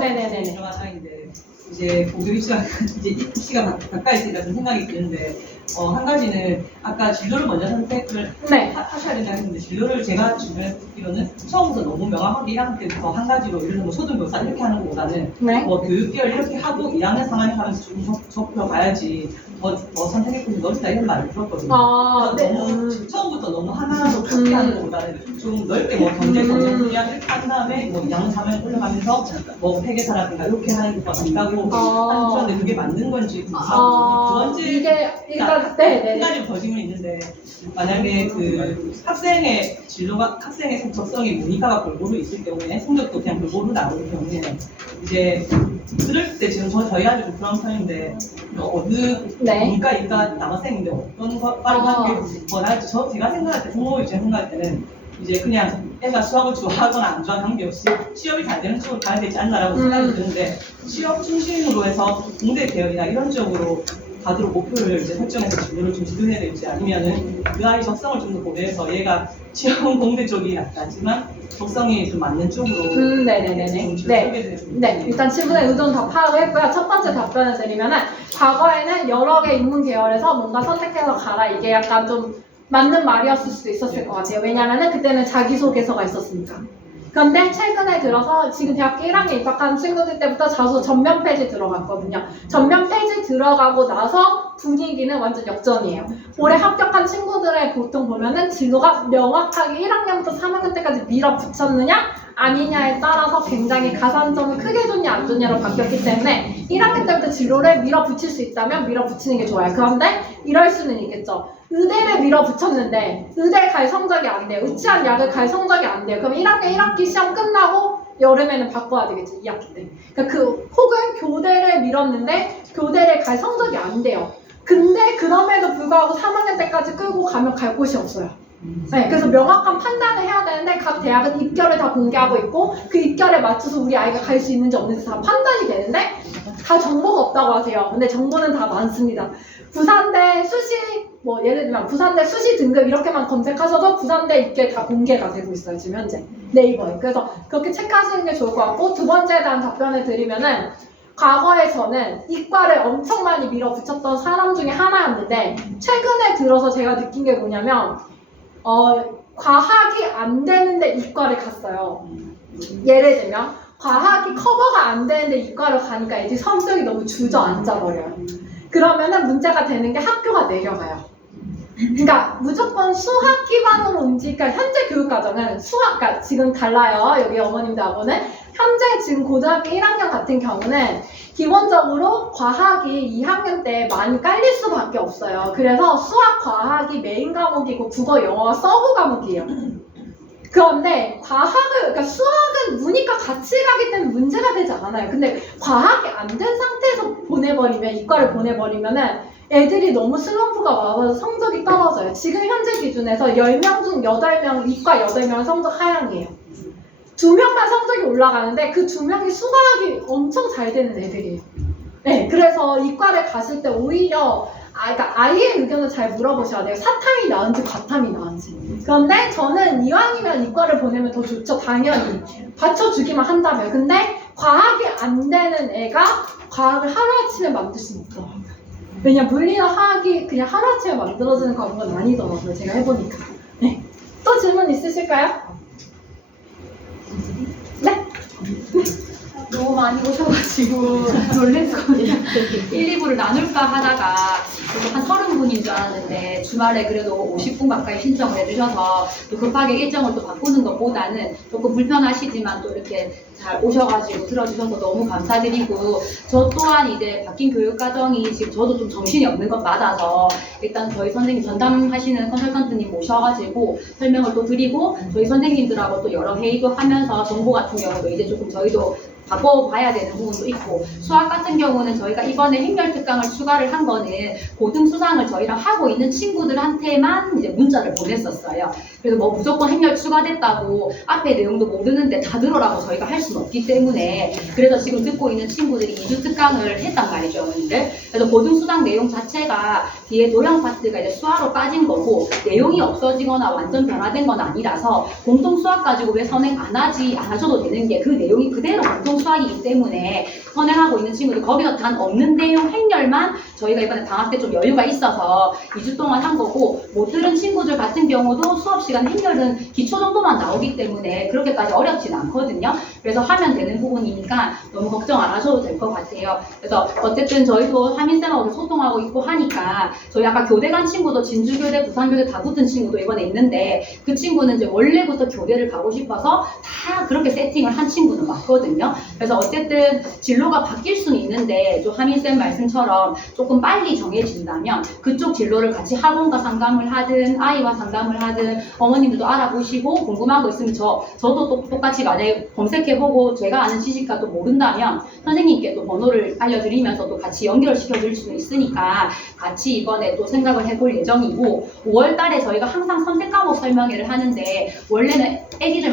네네네네. 들어가는 아이인데 이제 고교 입시가 이제 입시가 가까이 있으니까 좀 생각이 드는데 한 가지는 아까 진로를 먼저 선택을 네. 하셔야 된다고 했는데 진로를 제가 주변에 듣기로는 처음부터 너무 명확하게 1학년 때부터 한 가지로 예를 들어 뭐 소등교사 이렇게 하는 것보다는 네. 뭐 교육계열 이렇게 하고 2학년 3학년 하면서 좀 좁혀가야지 뭐 선택의 넓다 이런 말을 들었거든요. 네. 너무 처음부터 너무 하나로 포기하는 것보다는 좀 넓게 뭐 경제 경영 분야 이렇게 한 다음에 뭐 2학년 3학년 올라가면서 뭐 회계사라든가 이렇게 하는 것과 같다고 하는데 그게 맞는 건지 궁금하고 두 번째 이게 일단 한 가지 더 질문이 있는데 만약에 그 학생의 진로가 학생의 적성이 문이과가 골고루 있을 경우에 성적도 그냥 골고루 나오는 경우에 이제 그럴 때 지금 저희 아들 좀 그런 편인데 어느 문과 일과 남학생인데 어떤 과를 하는 게 더 나을지 제가 생각할 때 부모 입장에 생각할 때는 이제 그냥 애가 수학을 좋아하거나 안 좋아하는 관계없이 시험이 잘 되는 쪽으로 가야 되지 않나라고 생각이 드는데 시험 중심으로 해서 공대 계열이나 이런 쪽으로 가도록 목표를 이제 설정해서 진로를 좀 지도해야 될지 아니면은 그 아이 적성을 좀 더 고려해서 얘가 시험 공대 쪽이 낫지만 적성이 좀 맞는 쪽으로 네네네네. 네, 일단 질문의 의도는 다 파악을 했고요. 첫 번째 답변을 드리면은 과거에는 여러 개 인문 계열에서 뭔가 선택해서 가라 이게 약간 좀 맞는 말이었을 수도 있었을 것 같아요. 왜냐면은 그때는 자기소개서가 있었으니까. 그런데 최근에 들어서 지금 대학교 1학년 입학한 친구들 때부터 자소 전면 페이지 들어갔거든요. 전면 페이지 들어가고 나서 분위기는 완전 역전이에요. 올해 합격한 친구들의 보통 보면은 진로가 명확하게 1학년부터 3학년 때까지 밀어붙였느냐 아니냐에 따라서 굉장히 가산점을 크게 줬냐 안 줬냐로 바뀌었기 때문에 1학년 때부터 진로를 밀어붙일 수 있다면 밀어붙이는 게 좋아요. 그런데 이럴 수는 있겠죠. 의대를 밀어붙였는데 의대 갈 성적이 안 돼요. 의치한 약을 갈 성적이 안 돼요. 그럼 1학년 1학기 시험 끝나고 여름에는 바꿔야 되겠지. 2학기 때. 그러니까 혹은 교대를 밀었는데 교대를 갈 성적이 안 돼요. 근데 그럼에도 불구하고 3학년 때까지 끌고 가면 갈 곳이 없어요. 네, 그래서 명확한 판단을 해야 되는데 각 대학은 입결을 다 공개하고 있고 그 입결에 맞춰서 우리 아이가 갈 수 있는지 없는지 다 판단이 되는데 다 정보가 없다고 하세요. 근데 정보는 다 많습니다. 부산대 수시 뭐 예를 들면 부산대 수시 등급 이렇게만 검색하셔도 부산대 입결 다 공개가 되고 있어요. 지금 현재 네이버에. 그래서 그렇게 체크하시는 게 좋을 것 같고 두 번째에 대한 답변을 드리면은 과거에 저는 이과를 엄청 많이 밀어붙였던 사람 중에 하나였는데 최근에 들어서 제가 느낀 게 뭐냐면 과학이 안 되는데 이과를 갔어요. 예를 들면 과학이 커버가 안 되는데 이과를 가니까 애들이 성적이 너무 주저앉아 버려요. 그러면은 문제가 되는 게 학교가 내려가요. 그러니까 무조건 수학 기반으로 움직이니까 현재 교육과정은 그러니까 지금 달라요. 여기 어머님들하고는 현재 지금 고등학교 1학년 같은 경우는 기본적으로 과학이 2학년 때 많이 깔릴 수밖에 없어요. 그래서 수학, 과학이 메인 과목이고 국어, 영어가 서브 과목이에요. 그런데 그러니까 수학은 문이과 같이 가기 때문에 문제가 되지 않아요. 근데 과학이 안 된 상태에서 보내버리면, 이과를 보내버리면은 애들이 너무 슬럼프가 와서 성적이 떨어져요. 지금 현재 기준에서 10명 중 8명, 이과 8명은 성적 하향이에요. 2명만 성적이 올라가는데 그 2명이 수학이 엄청 잘 되는 애들이에요. 네, 그래서 이과를 갔을 때 오히려 그러니까 아이의 의견을 잘 물어보셔야 돼요. 사탐이 나은지 과탐이 나은지. 그런데 저는 이왕이면 이과를 보내면 더 좋죠. 당연히 받쳐주기만 한다면. 근데 과학이 안 되는 애가 과학을 하루아침에 만들 수는 없더라고요. 왜냐면 물리나 화학이 그냥 하루아침에 만들어지는 과목은 아니더라고요. 제가 해보니까. 네. 또 질문 있으실까요? 네? 너무 많이 오셔가지고 놀랬거든요. 1, 2부를 나눌까 하다가 한 30분인 줄 알았는데 주말에 그래도 50분 가까이 신청을 해주셔서 또 급하게 일정을 또 바꾸는 것보다는 조금 불편하시지만 또 이렇게 잘 오셔가지고 들어주셔서 너무 감사드리고, 저 또한 이제 바뀐 교육과정이 지금 저도 좀 정신이 없는 것 맞아서 일단 저희 선생님 전담하시는 컨설턴트님 모셔가지고 설명을 또 드리고, 저희 선생님들하고 또 여러 회의도 하면서 정보 같은 경우도 이제 조금 저희도 바꿔봐야 되는 부분도 있고, 수학 같은 경우는 저희가 이번에 행렬 특강을 추가를 한 거는 고등 수상을 저희랑 하고 있는 친구들한테만 이제 문자를 보냈었어요. 그래서 뭐 무조건 행렬 추가됐다고 앞에 내용도 모르는데 다 들어라고 저희가 할 수는 없기 때문에, 그래서 지금 듣고 있는 친구들이 2주 특강을 했단 말이죠, 어머님들. 그래서 고등 수상 내용 자체가 뒤에 도형 파트가 이제 수화로 빠진 거고, 내용이 없어지거나 완전 변화된 건 아니라서 공통 수학 가지고 왜 선행 안 하셔도 되는 게 그 내용이 그대로 공통 수학이기 때문에 선행하고 있는 친구들 거기서 단 없는 내용 행렬만 저희가 이번에 방학 때 좀 여유가 있어서 2주 동안 한 거고, 못 들은 친구들 같은 경우도 수업 시간 행렬은 기초 정도만 나오기 때문에 그렇게까지 어렵진 않거든요. 그래서 하면 되는 부분이니까 너무 걱정 안 하셔도 될 것 같아요. 그래서 어쨌든 저희도 하민쌤하고 소통하고 있고 하니까, 저희 아까 교대 간 친구도 진주교대, 부산교대 다 붙은 친구도 이번에 있는데, 그 친구는 이제 원래부터 교대를 가고 싶어서 다 그렇게 세팅을 한 친구는 맞거든요. 그래서 어쨌든 진로가 바뀔 수는 있는데, 좀 하민쌤 말씀처럼 조금 빨리 정해진다면 그쪽 진로를 같이 학원과 상담을 하든 아이와 상담을 하든 어머님들도 알아보시고, 궁금한 거 있으면 저도 또 똑같이 만약에 검색해보고 제가 아는 지식과 또 모른다면 선생님께 또 번호를 알려드리면서 또 같이 연결시켜 드릴 수는 있으니까 같이 이번에 또 생각을 해볼 예정이고, 5월 달에 저희가 항상 선택 과목 설명회를 하는데, 원래는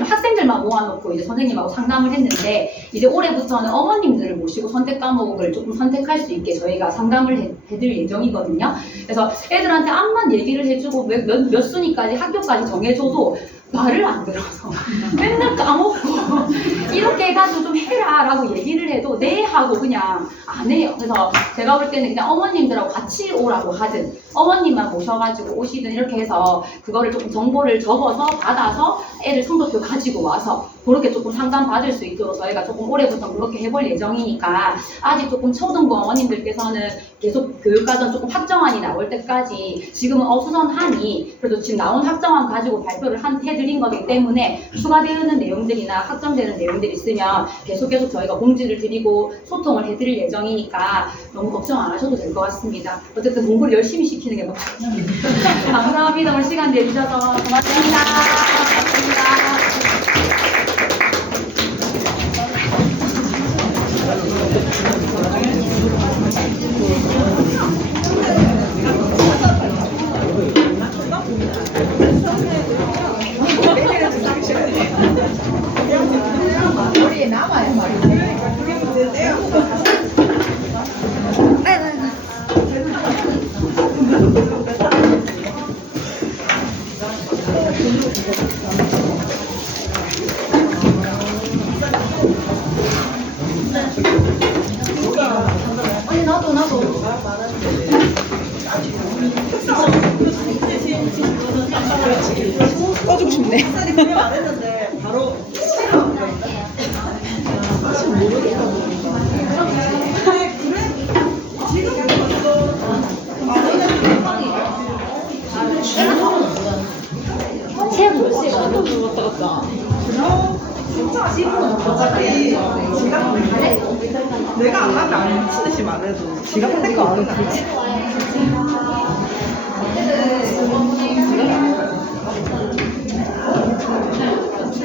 학생들만 모아놓고 이제 선생님하고 상담을 했는데, 이제 올해부터는 어머님들을 모시고 선택 과목을 조금 선택할 수 있게 저희가 상담을 해드릴 예정이거든요. 그래서 애들한테 암만 얘기를 해주고 몇 순위까지 학교까지 정해줘도 말을 안 들어서 맨날 까먹고 이렇게 해가지고 좀 해라 라고 얘기를 해도 네 하고 그냥 안 해요. 그래서 제가 볼 때는 그냥 어머님들하고 같이 오라고 하든 어머님만 모셔가지고 오시든 이렇게 해서 그거를 조금 정보를 적어서 받아서 애를 성적표 가지고 와서 그렇게 조금 상담 받을 수 있도록 저희가 조금 올해부터 그렇게 해볼 예정이니까, 아직 조금 초등부 어머님들께서는 계속 교육과정 조금 확정안이 나올 때까지 지금은 어수선하니 그래도 지금 나온 확정안 가지고 발표를 해드린 거기 때문에 추가되는 내용들이나 확정되는 내용들이 있으면 계속 저희가 공지를 드리고 소통을 해드릴 예정이니까 너무 걱정 안 하셔도 될 것 같습니다. 어쨌든 공부를 열심히 시키는 게 목표입니다. 감사합니다. 오늘 시간 내주셔서 고맙습니다. 고맙습니다. 머리에 남아야 말이야. 아니 나도 꺼주고 싶네. 체육 몇 시에 가요? 어차피 내가 안 가면 안 치듯이 말해도 지가 할거 안 하지.